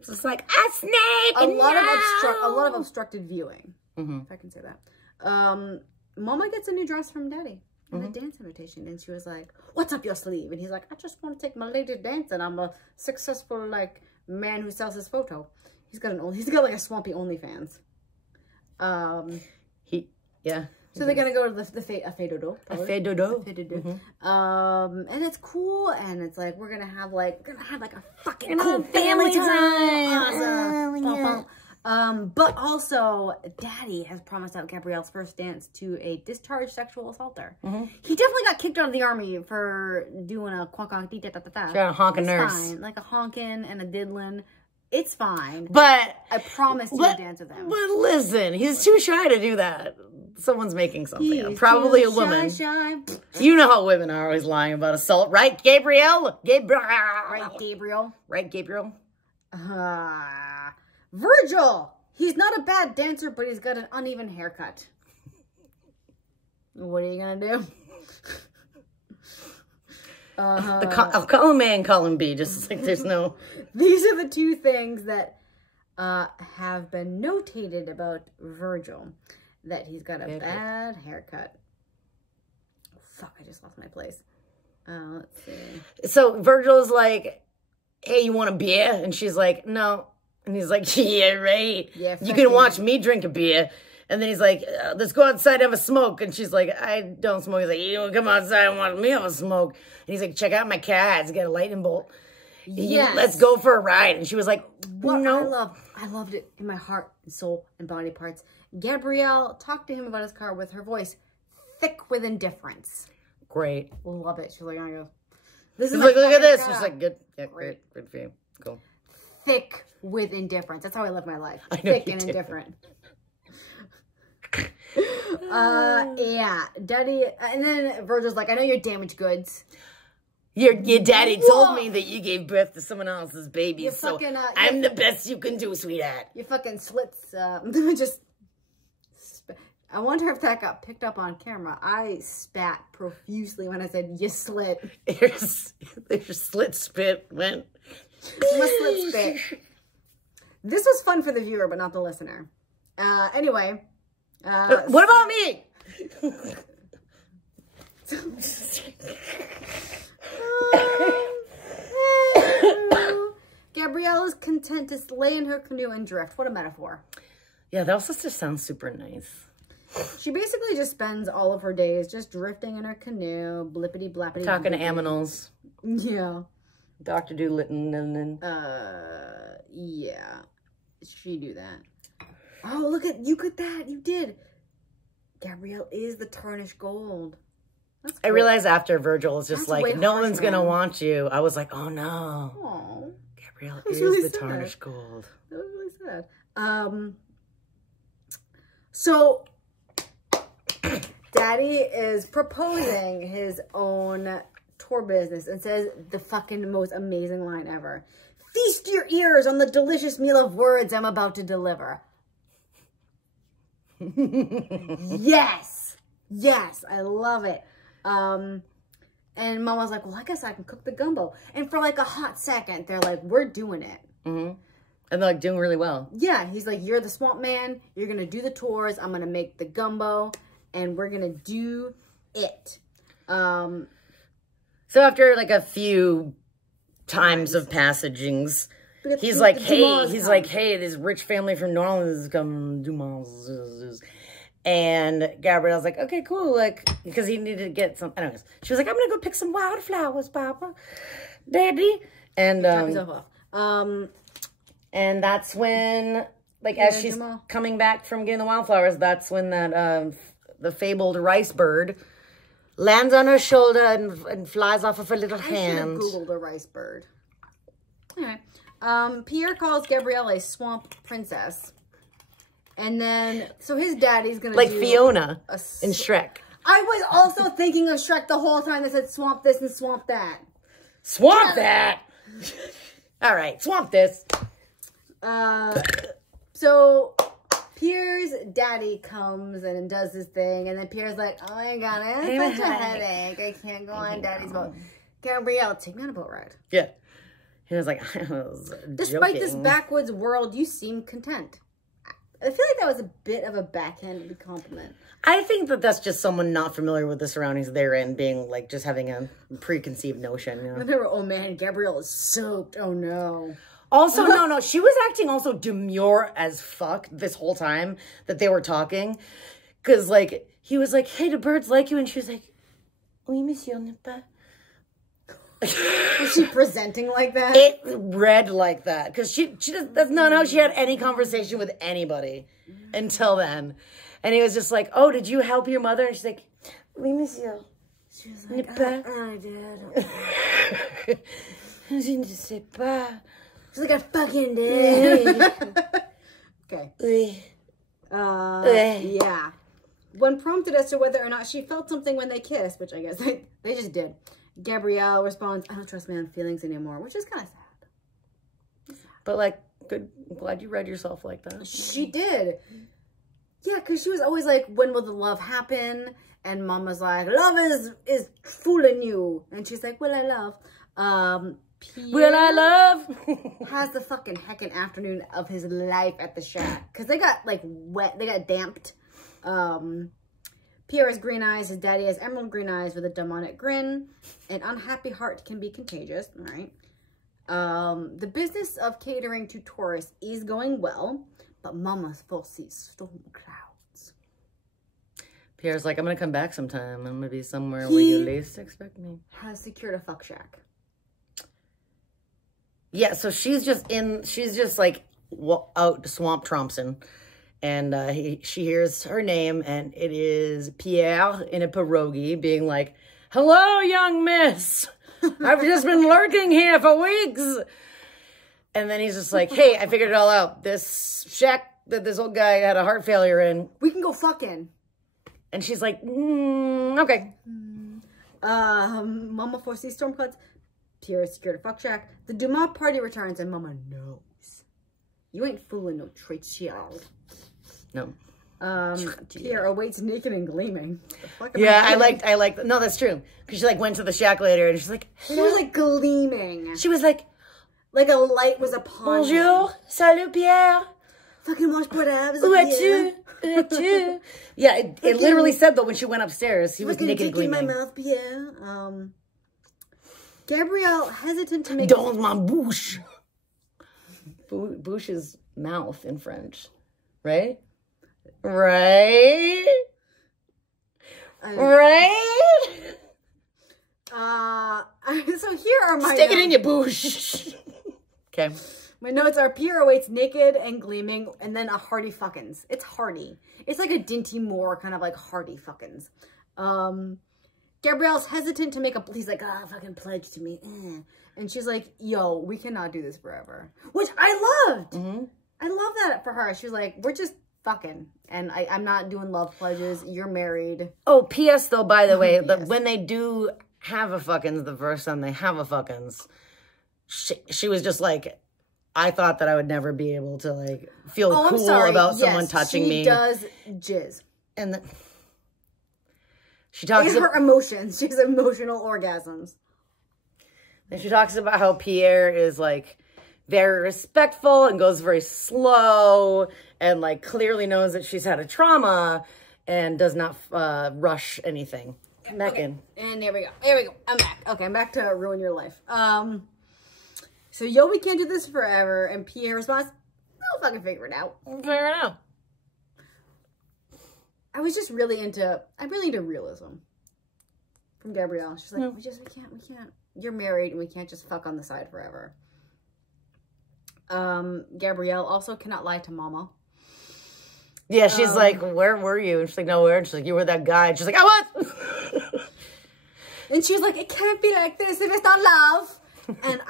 it's just like a snake. A lot of obstructed viewing, if I can say that. Mama gets a new dress from Daddy and a dance invitation, and she was like, "What's up your sleeve?" And he's like, "I just want to take my lady dancing. I'm a successful like man who sells his photo." He's got like a swampy OnlyFans. So they're gonna go to the Feidodo. And it's cool, and it's like we're gonna have like a fucking cool family time. Awesome. But also, Daddy has promised out Gabrielle's first dance to a discharged sexual assaulter. He definitely got kicked out of the army for doing a honking nurse, fine. Like a honking and a diddling. It's fine. But I promise to dance with him. But listen, he's too shy to do that. Someone's making something up. Probably a woman. Shy. You know how women are always lying about assault, right, Gabrielle? Right, Gabriel. Right, Gabriel? Virgil! He's not a bad dancer, but he's got an uneven haircut. What are you gonna do? I'll call him A and call him B, just like there's no... These are the two things that have been notated about Virgil. That he's got a bad haircut. Fuck, I just lost my place. Let's see. So Virgil's like, "Hey, you want a beer?" And she's like, "No." And he's like, "Yeah, right. Yeah, you can watch me drink a beer." And then he's like, "Let's go outside and have a smoke." And she's like, "I don't smoke." He's like, "You don't come outside and watch me have a smoke." And he's like, "Check out my car. It's got a lightning bolt. Yes. Let's go for a ride." And she was like, "No." I loved it in my heart and soul and body parts. Gabrielle talked to him about his car with her voice thick with indifference. Great. Love it. She's like, this is like, look at this. She's like, good. Yeah, great. Good for you. Cool. Thick with indifference. That's how I live my life. Thick and indifferent. Yeah. Daddy, and then Virgil's like, "I know you're damaged goods. Your daddy told me that you gave birth to someone else's baby, so I'm the best you can do, sweetheart." Your fucking slits, I wonder if that got picked up on camera. I spat profusely when I said, "You slit." Your slit spit went. My slit spit. This was fun for the viewer, but not the listener. Anyway. What about me? Gabrielle is content to lay in her canoe and drift. What a metaphor. Yeah, that also just sounds super nice. She basically just spends all of her days just drifting in her canoe, blippity blappity. Talking to aminals. Yeah. Dr. Doolittle. Yeah. She do that. Oh, look at that. You did. Gabrielle is the tarnished gold. That's cool. I realized after Virgil was just like, "No one's going to want you." I was like, "Oh no." Oh. Gabrielle is really the tarnished gold. That was really sad. So Daddy is proposing his own tour business and says the fucking most amazing line ever. "Feast your ears on the delicious meal of words I'm about to deliver." Yes. Yes. I love it. And Mama's like, "Well, I guess I can cook the gumbo." And for like a hot second, they're like, "We're doing it." And they're like doing really well. Yeah. He's like, "You're the swamp man. You're going to do the tours. I'm going to make the gumbo and we're going to do it." So after like a few times of passagings, he's like, hey, this rich family from New Orleans has come, Dumas. And Gabrielle's like, "Okay, cool," like, because he needed to get some, anyways. She was like, "I'm going to go pick some wildflowers, Papa, Daddy." And, and that's when, like, as she's coming back from getting the wildflowers, that's when that, the fabled rice bird lands on her shoulder and flies off of her little hand. I should have Googled a rice bird. Anyway, Pierre calls Gabrielle a swamp princess. And then, so his daddy's going to like Fiona in Shrek. I was also thinking of Shrek the whole time that said swamp this and swamp that. Swamp that! All right, swamp this. So Pierre's daddy comes and does his thing, and then Pierre's like, oh my god, I have such a headache. I can't go on daddy's boat. Gabrielle, take me on a boat ride. Yeah. He was like, I was Despite joking. this backwoods world, you seem content. I feel like that was a bit of a backhanded compliment. I think that that's just someone not familiar with the surroundings they're in, being like, just having a preconceived notion. You know? Remember, oh man, Gabrielle is soaked. Oh no. Also, no, she was acting also demure as fuck this whole time that they were talking. Because, like, he was like, hey, do birds like you? And she was like, oui, monsieur, ne pas. Was she presenting like that? It read like that. Because that's not how she had any conversation with anybody until then. And he was just like, oh, did you help your mother? And she's like, oui, monsieur. She was like, I did. Je ne sais pas. She's like, I fucking did. Okay. Oui. Yeah. When prompted as to whether or not she felt something when they kissed, which I guess they just did, Gabrielle responds, I don't trust man's feelings anymore, which is kind of sad. But, like, good. I'm glad you read yourself like that. She did. Yeah, because she was always like, when will the love happen? And Mom was like, love is fooling you. And she's like, will I love? Pierre Will I love? has the fucking heckin' afternoon of his life at the shack. Because they got, like, wet. They got damped. Pierre has green eyes. His daddy has emerald green eyes with a demonic grin. An unhappy heart can be contagious. All right. The business of catering to tourists is going well. But Mama's foresees storm clouds. Pierre's like, I'm going to come back sometime. I'm going to be somewhere where you least expect me. Has secured a fuck shack. Yeah, so she's just like out Swamp Thompson, and she hears her name, and it is Pierre in a pierogi being like, hello, young miss. I've just been lurking here for weeks. And then he's just like, hey, I figured it all out. This shack that this old guy had a heart failure in. We can go fucking. And she's like, okay. Mama foresees storm clouds. Pierre is secured a fuck shack. The Dumas party returns and Mama knows. You ain't fooling no child. No. Pierre awaits naked and gleaming. Yeah, I like. No, that's true. Because she like went to the shack later and she's like, she was like gleaming. She was like a light was upon bonjour, him. salut Pierre. Fucking wash pour abs. Où es-tu? Où es-tu? Yeah, it literally said though when she went upstairs, he was naked and gleaming. My mouth, Pierre. Gabrielle hesitant to make. Dans ma bouche. Bouche is mouth in French, right? Right? Right? So here are my Stick it in your bouche. Okay. My notes are Pierre awaits naked and gleaming, and then a hearty fuckins. It's hearty. It's like a Dinty Moore kind of like hearty fuckins. Gabrielle's hesitant to make a. He's like, fucking pledge to me. And she's like, yo, we cannot do this forever. Which I loved. Mm-hmm. I love that for her. She's like, we're just fucking. And I'm not doing love pledges. You're married. Oh, P.S. though, by the way, that when they do have a fuckins, the first time they have a fuckins, she was just like, I thought that I would never be able to like feel cool about someone touching me. She does jizz. And she talks about her emotions. She has emotional orgasms. And she talks about how Pierre is like very respectful and goes very slow and like clearly knows that she's had a trauma and does not rush anything. Come back in. And there we go. There we go. I'm back. Okay, I'm back to ruin your life. So yo, we can't do this forever. And Pierre responds, I'll fucking figure it out. Figure it out. I was just really into, I'm really into realism from Gabrielle. She's like, we can't. You're married and we can't just fuck on the side forever. Gabrielle also cannot lie to Mama. Yeah, she's like, where were you? And she's like, nowhere. And she's like, you were that guy. And she's like, I was. And she's like, it can't be like this if it's not love. And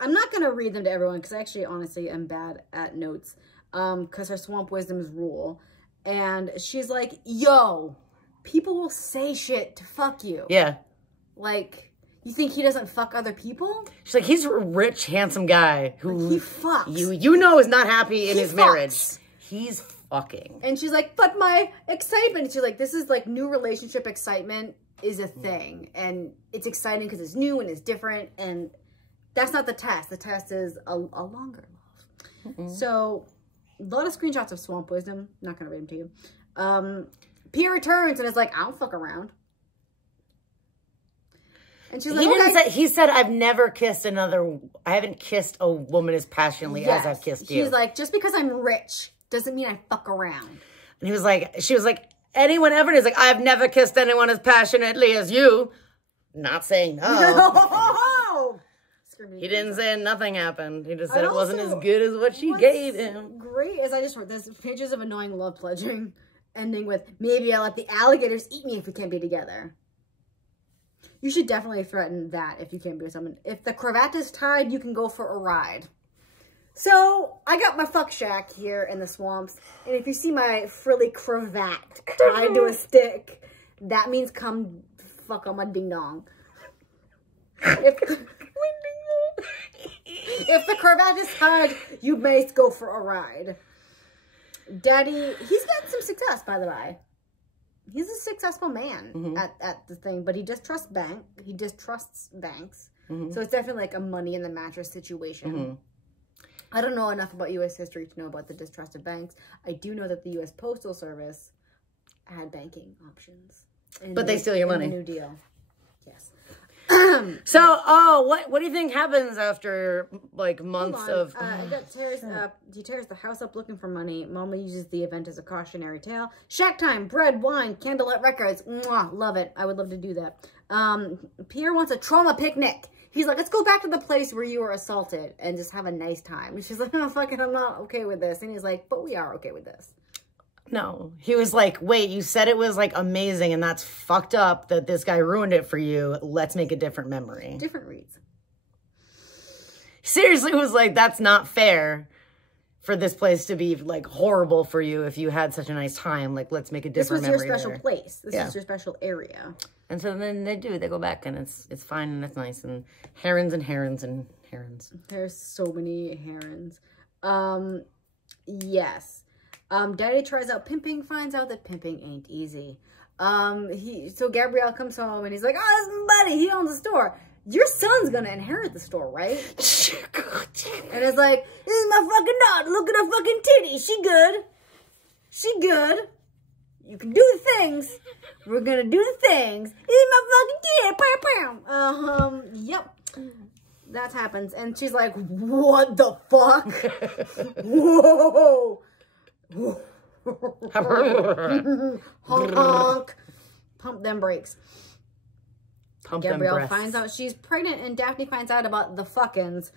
I'm not going to read them to everyone because I actually honestly am bad at notes. Because her swamp wisdoms rule. And she's like, yo, people will say shit to fuck you. Yeah. Like, you think he doesn't fuck other people? She's like, he's a rich, handsome guy who like he fucks. You know is not happy in his marriage. He's fucking. And she's like, but my excitement. She's like, this is like new relationship excitement is a thing. And it's exciting because it's new and it's different. And that's not the test. The test is a longer love. So, a lot of screenshots of swamp wisdom. Not going to read them to you. Pia returns and is like, I don't fuck around. And she's like, he said, I've never kissed I haven't kissed a woman as passionately as I've kissed you. She's like, just because I'm rich doesn't mean I fuck around. And she was like, anyone ever? And he's like, I've never kissed anyone as passionately as you. Not saying no. He didn't say nothing happened. He just said it wasn't as good as what she gave him. Great is I just wrote there's pages of annoying love pledging ending with, maybe I'll let the alligators eat me if we can't be together. You should definitely threaten that if you can't be with someone. If the cravat is tied, you can go for a ride. So, I got my fuck shack here in the swamps. And if you see my frilly cravat tied to a stick, that means come fuck on my ding-dong. If the cravat is tied, you may go for a ride. Daddy, he's got some success, by the way. He's a successful man at the thing, but he distrusts banks. So it's definitely like a money in the mattress situation. I don't know enough about U.S. history to know about the distrust of banks. I do know that the U.S. Postal Service had banking options. But they steal your money. In the New Deal. Yes. So, what do you think happens after like months of? He tears the house up looking for money. Mama uses the event as a cautionary tale. Shack time, bread, wine, candlelit records. Mwah, love it. I would love to do that. Pierre wants a trauma picnic. He's like, let's go back to the place where you were assaulted and just have a nice time. And she's like, oh, fucking, I'm not okay with this. And he's like, but we are okay with this. No, he was like, wait, you said it was like amazing and that's fucked up that this guy ruined it for you. Let's make a different memory. Different reads. Seriously was like, that's not fair for this place to be like horrible for you if you had such a nice time. Like, let's make a different memory. This was your special place. This is your special area. And so then they go back and it's fine and it's nice and herons and herons and herons. There's so many herons. Yes. Daddy tries out pimping, finds out that pimping ain't easy. So Gabrielle comes home and he's like, oh, this is my buddy. He owns the store. Your son's gonna inherit the store, right? And it's like, this is my fucking daughter. Look at her fucking titty. She good. She good. You can do the things. We're gonna do the things. This is my fucking titty. Yep. That happens. And she's like, what the fuck? Whoa. Honk, honk. Pump them brakes. Gabrielle finds out she's pregnant and Daphne finds out about the fuckins.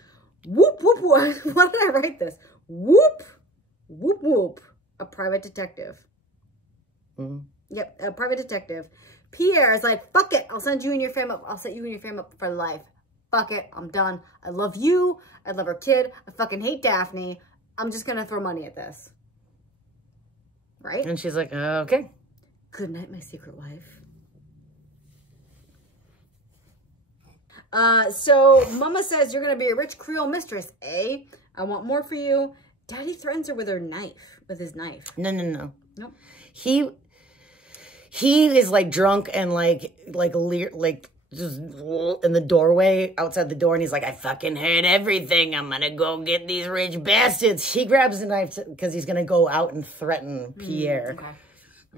Whoop, whoop, whoop. Why did I write this? Whoop, whoop, whoop. A private detective. Yep, a private detective. Pierre is like, fuck it. I'll send you and your fam up. I'll set you and your fam up for life. Fuck it. I'm done. I love you. I love her kid. I fucking hate Daphne. I'm just going to throw money at this. Right? And she's like, okay. Good night, my secret wife. So Mama says you're going to be a rich Creole mistress, eh? I want more for you. Daddy threatens her with his knife. No. Nope. He is like drunk and like just in the doorway outside the door, and he's like, I fucking heard everything. I'm gonna go get these rich bastards. He grabs a knife because he's gonna go out and threaten Pierre.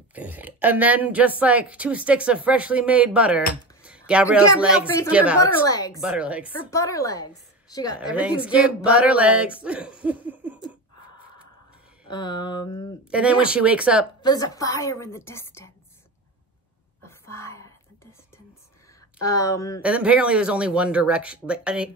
Okay. And then just like 2 sticks of freshly made butter, Gabrielle's legs give out. Butter legs. Butter legs. Her butter legs. She got everything's cute. Butter legs. And then when she wakes up, there's a fire in the distance. A fire in the distance. And then apparently there's only one direction,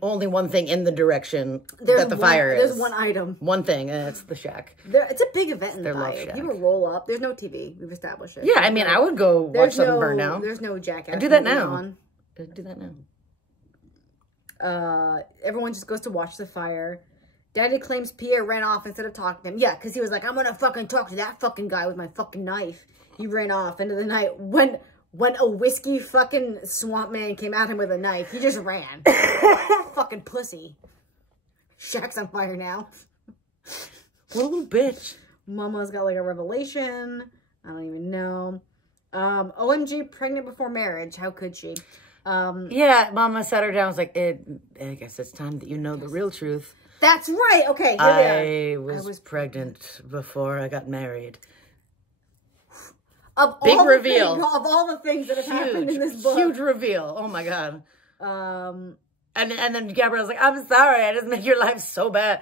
only one thing in the direction that the fire is. There's one item. One thing, and it's the shack. It's a big event in their love shack. People roll up. There's no TV. We've established it. Yeah, I mean, I would go watch something burn down. There's no jackass. I'd do that now. I'd do that now. Everyone just goes to watch the fire. Daddy claims Pierre ran off instead of talking to him. Yeah, because he was like, I'm going to fucking talk to that fucking guy with my fucking knife. He ran off into the night. When a whiskey fucking swamp man came at him with a knife, he just ran. Fucking pussy. Shack's on fire now. What a little bitch. Mama's got like a revelation. I don't even know. OMG, pregnant before marriage. How could she? Yeah, Mama sat her down. Was like, I guess it's time that you know the real truth. That's right. Okay, I was pregnant before I got married. Big reveal. Of all the things that have happened in this book. Huge reveal. Oh my God. And then Gabrielle's like, I'm sorry, I just make your life so bad.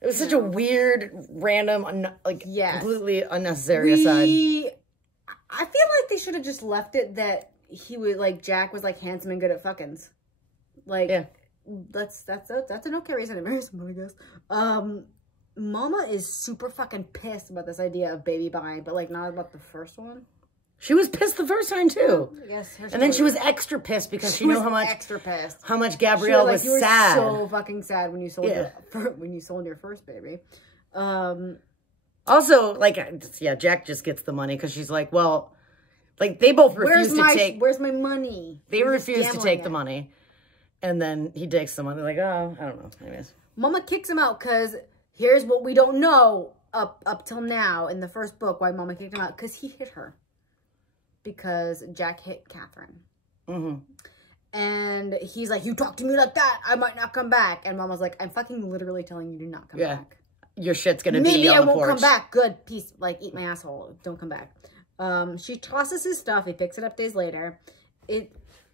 It was such a weird, random, completely unnecessary aside. I feel like they should have just left it that he would, like, Jack was, like, handsome and good at fuckins. Like, yeah. That's an okay reason to marry someone, I guess. Mama is super fucking pissed about this idea of baby buying, but, like, not about the first one. She was pissed the first time too. I guess. And then she was extra pissed because she knew how much Gabrielle was you were sad. So fucking sad when you sold your first baby. Also, like, yeah, Jack just gets the money because she's like, well, like they both refuse to take. Where's my money? They refuse to take the money, and then he takes the money. Like, oh, I don't know. Anyways, Mama kicks him out because here's what we don't know up till now in the first book why Mama kicked him out, because he hit her. Because Jack hit Catherine. Mm-hmm. And he's like, you talk to me like that, I might not come back. And Mama's like, I'm fucking literally telling you to not come back. Your shit's gonna be on the porch. Maybe I won't come back. Good. Peace. Like, eat my asshole. Don't come back. She tosses his stuff. He picks it up days later.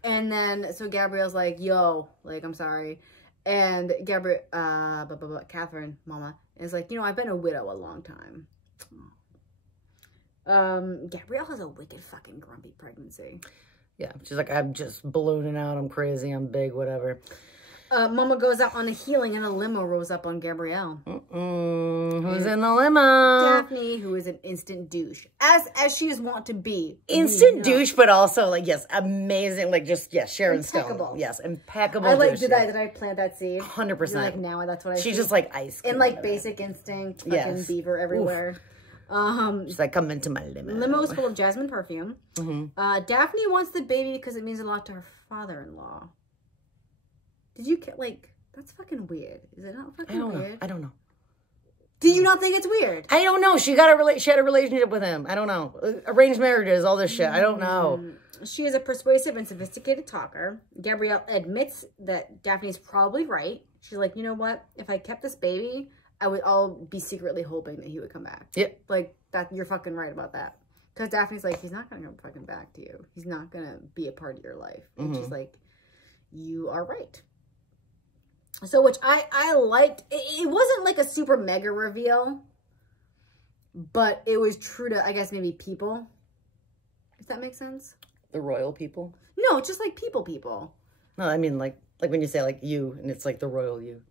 And then, so Gabrielle's like, yo, like, I'm sorry. And Catherine, Mama, is like, you know, I've been a widow a long time. Gabrielle has a wicked fucking grumpy pregnancy. Yeah, she's like, I'm just ballooning out, I'm crazy, I'm big, whatever. Mama goes out on a healing and a limo rolls up on Gabrielle. Who's in the limo? Daphne, who is an instant douche. As she is wont to be. Instant douche, but also, like, yes, amazing, like, just, yes, Sharon Stone. Yes, impeccable I like, douche. did I plant that seed? 100%. Like, now that's what I She's just like ice cream. And, like, Basic Instinct, fucking beaver everywhere. Oof. She's like, come into my limo. Limo's full of jasmine perfume. Daphne wants the baby because it means a lot to her father-in-law. Did you get, like, that's fucking weird. Is it not fucking weird? I don't know. Do you not think it's weird? I don't know. She had a relationship with him. I don't know. Arranged marriages, all this shit. I don't know. She is a persuasive and sophisticated talker. Gabrielle admits that Daphne's probably right. She's like, you know what? If I kept this baby, I'll be secretly hoping that he would come back. Yep. Like, that, you're fucking right about that. Because Daphne's like, he's not going to come fucking back to you. He's not going to be a part of your life. And she's like, you are right. So, which I liked. It wasn't like a super mega reveal, but it was true to, I guess, maybe people. If that makes sense. The royal people? No, just like people. No, I mean, like when you say, like, you, and it's like the royal you.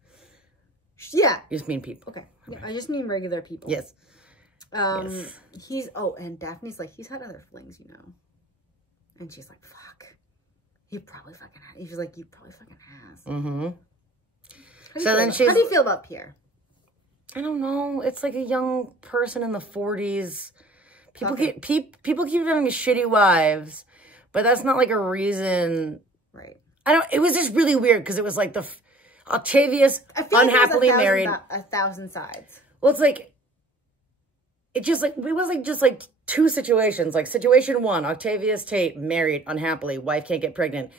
Yeah. You just mean people. Okay. Yeah, I just mean regular people. Yes. Yes. And Daphne's like, he's had other flings, you know. And she's like, fuck. He probably fucking has. He's like, you probably fucking has. So then how do you feel about Pierre? I don't know. It's like a young person in the 40s. People keep having shitty wives, but that's not like a reason. Right. It was just really weird because it was like Octavius unhappily married. 1,000 sides. Well, it was just like two situations. Like situation one, Octavius Tate married unhappily, wife can't get pregnant.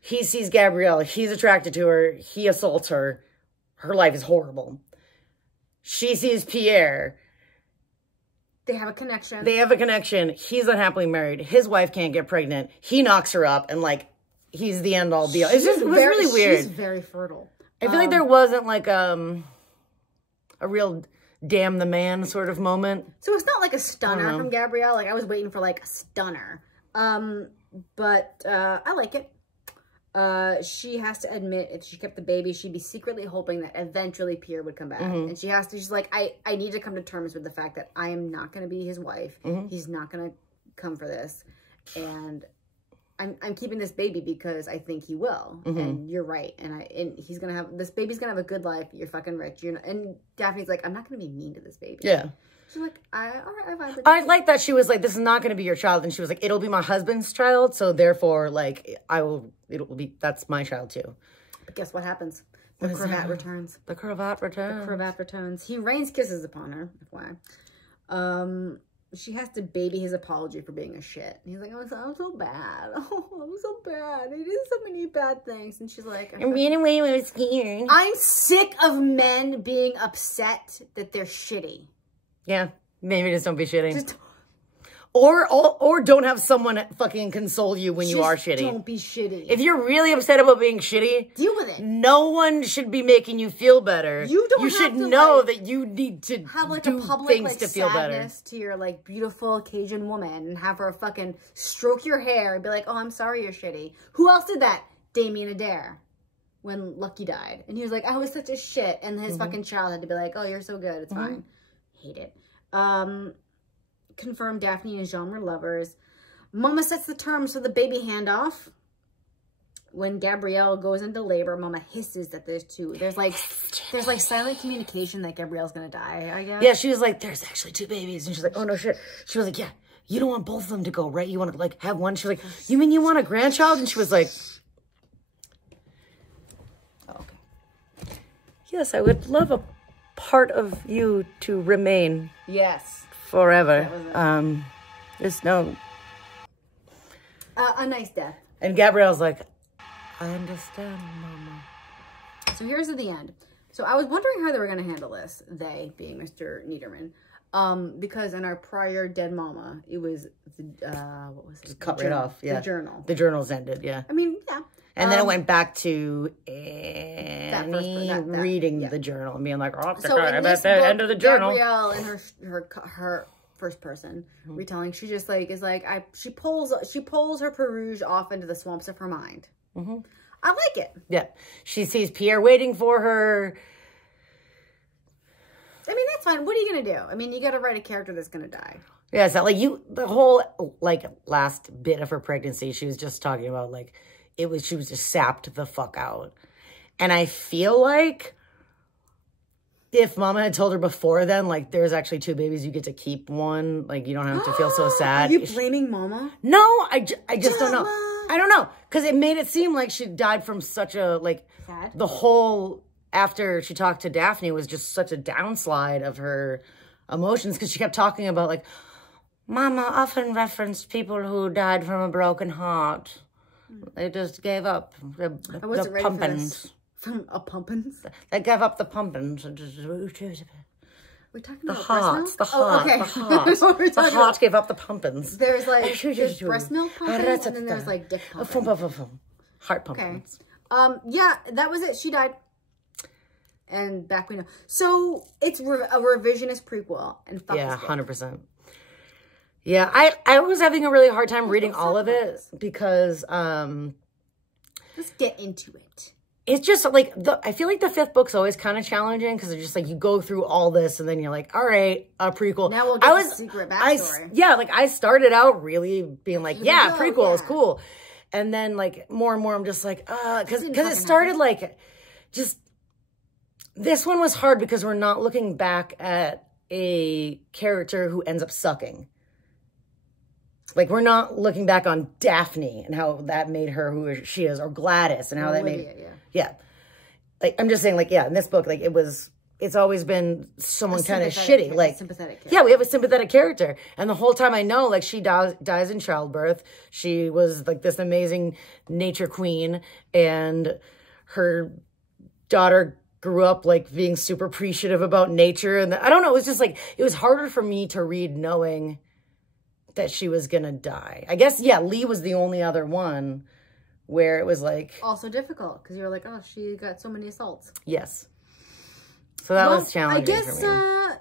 He sees Gabrielle. He's attracted to her. He assaults her. Her life is horrible. She sees Pierre. They have a connection. He's unhappily married. His wife can't get pregnant. He knocks her up and, like, he's the end all be all. It was really weird. She's very fertile. I feel like there wasn't, like, a real damn the man sort of moment. So it's not like a stunner from Gabrielle. Like, I was waiting for, like, a stunner. But I like it. She has to admit if she kept the baby, she'd be secretly hoping that eventually Pierre would come back. And she's like, I need to come to terms with the fact that I am not going to be his wife. He's not going to come for this. And I'm keeping this baby because I think he will. And you're right. And he's going to have, this baby's going to have a good life. You're fucking rich. And Daphne's like, I'm not going to be mean to this baby. Yeah. She's like, all right, I vibe with I like that she was like, this is not going to be your child. And she was like, it'll be my husband's child. So therefore, like, that's my child too. But guess what happens? The cravat returns. The cravat returns. The cravat returns. He rains kisses upon her. FYI. She has to baby his apology for being a shit. And he's like, I'm so bad. Oh, I'm so bad. I did so many bad things. And she's like, I ran away when I was scared. I'm sick of men being upset that they're shitty. Yeah, maybe just don't be shitty. Just, or don't have someone fucking console you when you are shitty. Don't be shitty. If you're really upset about being shitty, deal with it. No one should be making you feel better. You should know that you need to have like do a public things to feel better. To your like beautiful Cajun woman and have her fucking stroke your hair and be like, oh, I'm sorry you're shitty. Who else did that? Damien Adair. When Lucky died. And he was like, I was such a shit. And his fucking child had to be like, oh, you're so good. It's fine. Hate it. Confirmed Daphne and Jean were lovers. Mama sets the terms for the baby handoff. When Gabrielle goes into labor, Mama hisses that there's two. There's like silent communication that Gabrielle's gonna die, I guess. Yeah, she was like, there's actually two babies. And she's like, oh no shit. She was like, yeah, you don't want both of them to go, right? You want to like have one. She was like, you mean you want a grandchild? And she was like, oh, okay. Yes, I would love a part of you to remain. Yes. Forever. There's no... a nice death. And Gabrielle's like, I understand, Mama. So here's at the end. So I was wondering how they were going to handle this, they being Mr. Niederman. Because in our prior Dead Mama, it was, what was it? Just cut right off, yeah. The journal. The journals ended, yeah. I mean, yeah. And then it went back to Annie reading the journal and being like, oh, so at the end of the journal. Gabrielle in her first person retelling, she just like is like she pulls her Peruge off into the swamps of her mind. I like it. Yeah, she sees Pierre waiting for her. I mean, that's fine. What are you gonna do? I mean, you got to write a character that's gonna die. Yeah, so like the whole like last bit of her pregnancy, she was just talking about like. She was just sapped the fuck out. And I feel like if Mama had told her before then, like, there's actually two babies, you get to keep one. Like, you don't have to feel so sad. Are you blaming Mama? No, I just don't know. I don't know. Because it made it seem like she died from such a, like, sad? The whole, after she talked to Daphne, was just such a downslide of her emotions. Because she kept talking about, like, Mama often referenced people who died from a broken heart. They just gave up the pumpins. From a pumpins? They gave up the pumpins. We're talking about hearts. The heart. The heart. The heart gave up the pumpins. There's like there's breast milk pumpins, and then there's like dick pumpins. Heart pumpins. Okay. Yeah, that was it. She died. And back we know. So it's a revisionist prequel. And yeah, 100%. Yeah, I was having a really hard time reading all of it because let's get into it. It's just like I feel like the fifth book's always kind of challenging because it's just like you go through all this and then you're like, all right, a prequel. Now we'll get the secret backstory. Like I started out really being like, yeah, prequel is cool, and then like more and more I'm just like, because it started like just this one was hard because we're not looking back at a character who ends up sucking. Like, we're not looking back on Daphne and how that made her who she is, or Gladys and how that made... Yeah. Like, I'm just saying, like, yeah, in this book, like, it's always been someone kind of shitty. Like, sympathetic character. Yeah, we have a sympathetic character. And the whole time I know, like, she dies in childbirth. She was, like, this amazing nature queen. And her daughter grew up, like, being super appreciative about nature. And I don't know, it was just, like, it was harder for me to read knowing... that she was gonna die. I guess, yeah, Lee was the only other one where it was like... Also difficult, because you were like, oh, she got so many assaults. Yes. So that was challenging for me.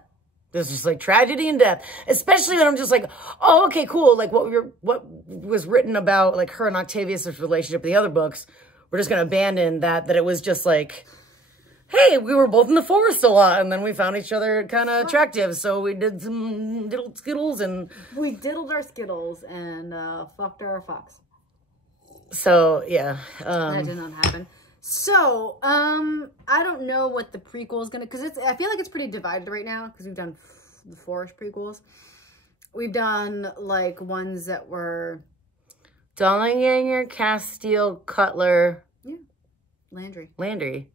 This is like tragedy and death. Especially when I'm just like, oh, okay, cool. Like what was written about like her and Octavius' relationship in the other books, we're just gonna abandon that it was just like... Hey, we were both in the forest a lot, and then we found each other kind of attractive, so we did some diddled skittles, and... We diddled our skittles, and fucked our fox. So, yeah. That did not happen. So, I don't know what the prequel is going to... Because I feel like it's pretty divided right now, because we've done the forest prequels. We've done, like, ones that were... Doppelganger, Castile, Cutler... Yeah. Landry.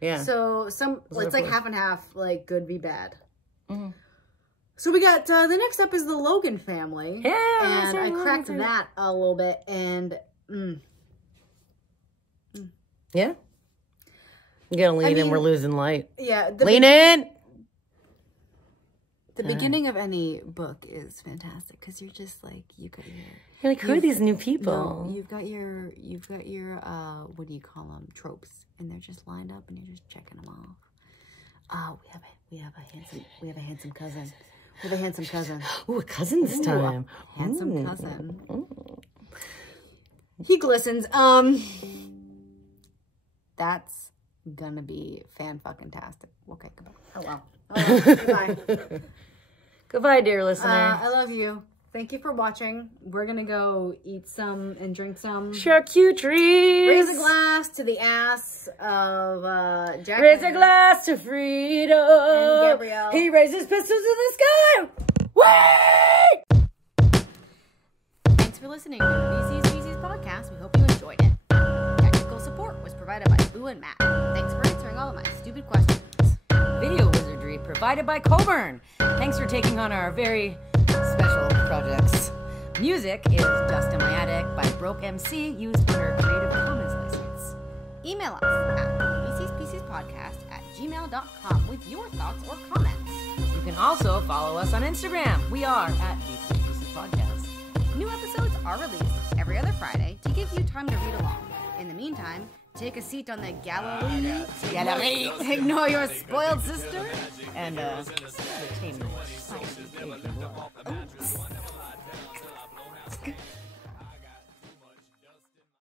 Yeah. So it's like half and half, like good v bad. So we got, the next up is the Logan family. Yeah. And I cracked that a little bit, and, Yeah. You gotta lean in, we're losing light. Yeah. Lean in! The beginning of any book is fantastic, because you're just like, you're like, who are these new people? No, you've got your, what do you call them, tropes, and they're just lined up, and you're just checking them off. Oh, we have a handsome cousin. We have a handsome cousin. Ooh, a cousin this time. Handsome cousin. He glistens. That's gonna be fan-fucking-tastic. Okay, goodbye. Oh, well. Goodbye. Goodbye, dear listener. I love you. Thank you for watching. We're gonna go eat some and drink some. Charcuterie. Raise a glass to the ass of Jack. Raise a glass to freedom. And Gabrielle. He raises pistols to the sky. Wait! Thanks for listening to the VC Species podcast. We hope you enjoyed it. Technical support was provided by Boo and Matt. Thanks for answering all of my stupid questions. Video wizardry provided by Coburn. Thanks for taking on our very special projects. Music is Dust in My Attic by Broke MC, used under Creative Commons license. Email us at vcspeciespodcast@gmail.com with your thoughts or comments. You can also follow us on Instagram. We are at VC Podcast. New episodes are released every other Friday to give you time to read along. In the meantime, take a seat on the gallery. Ignore your spoiled sister. And tame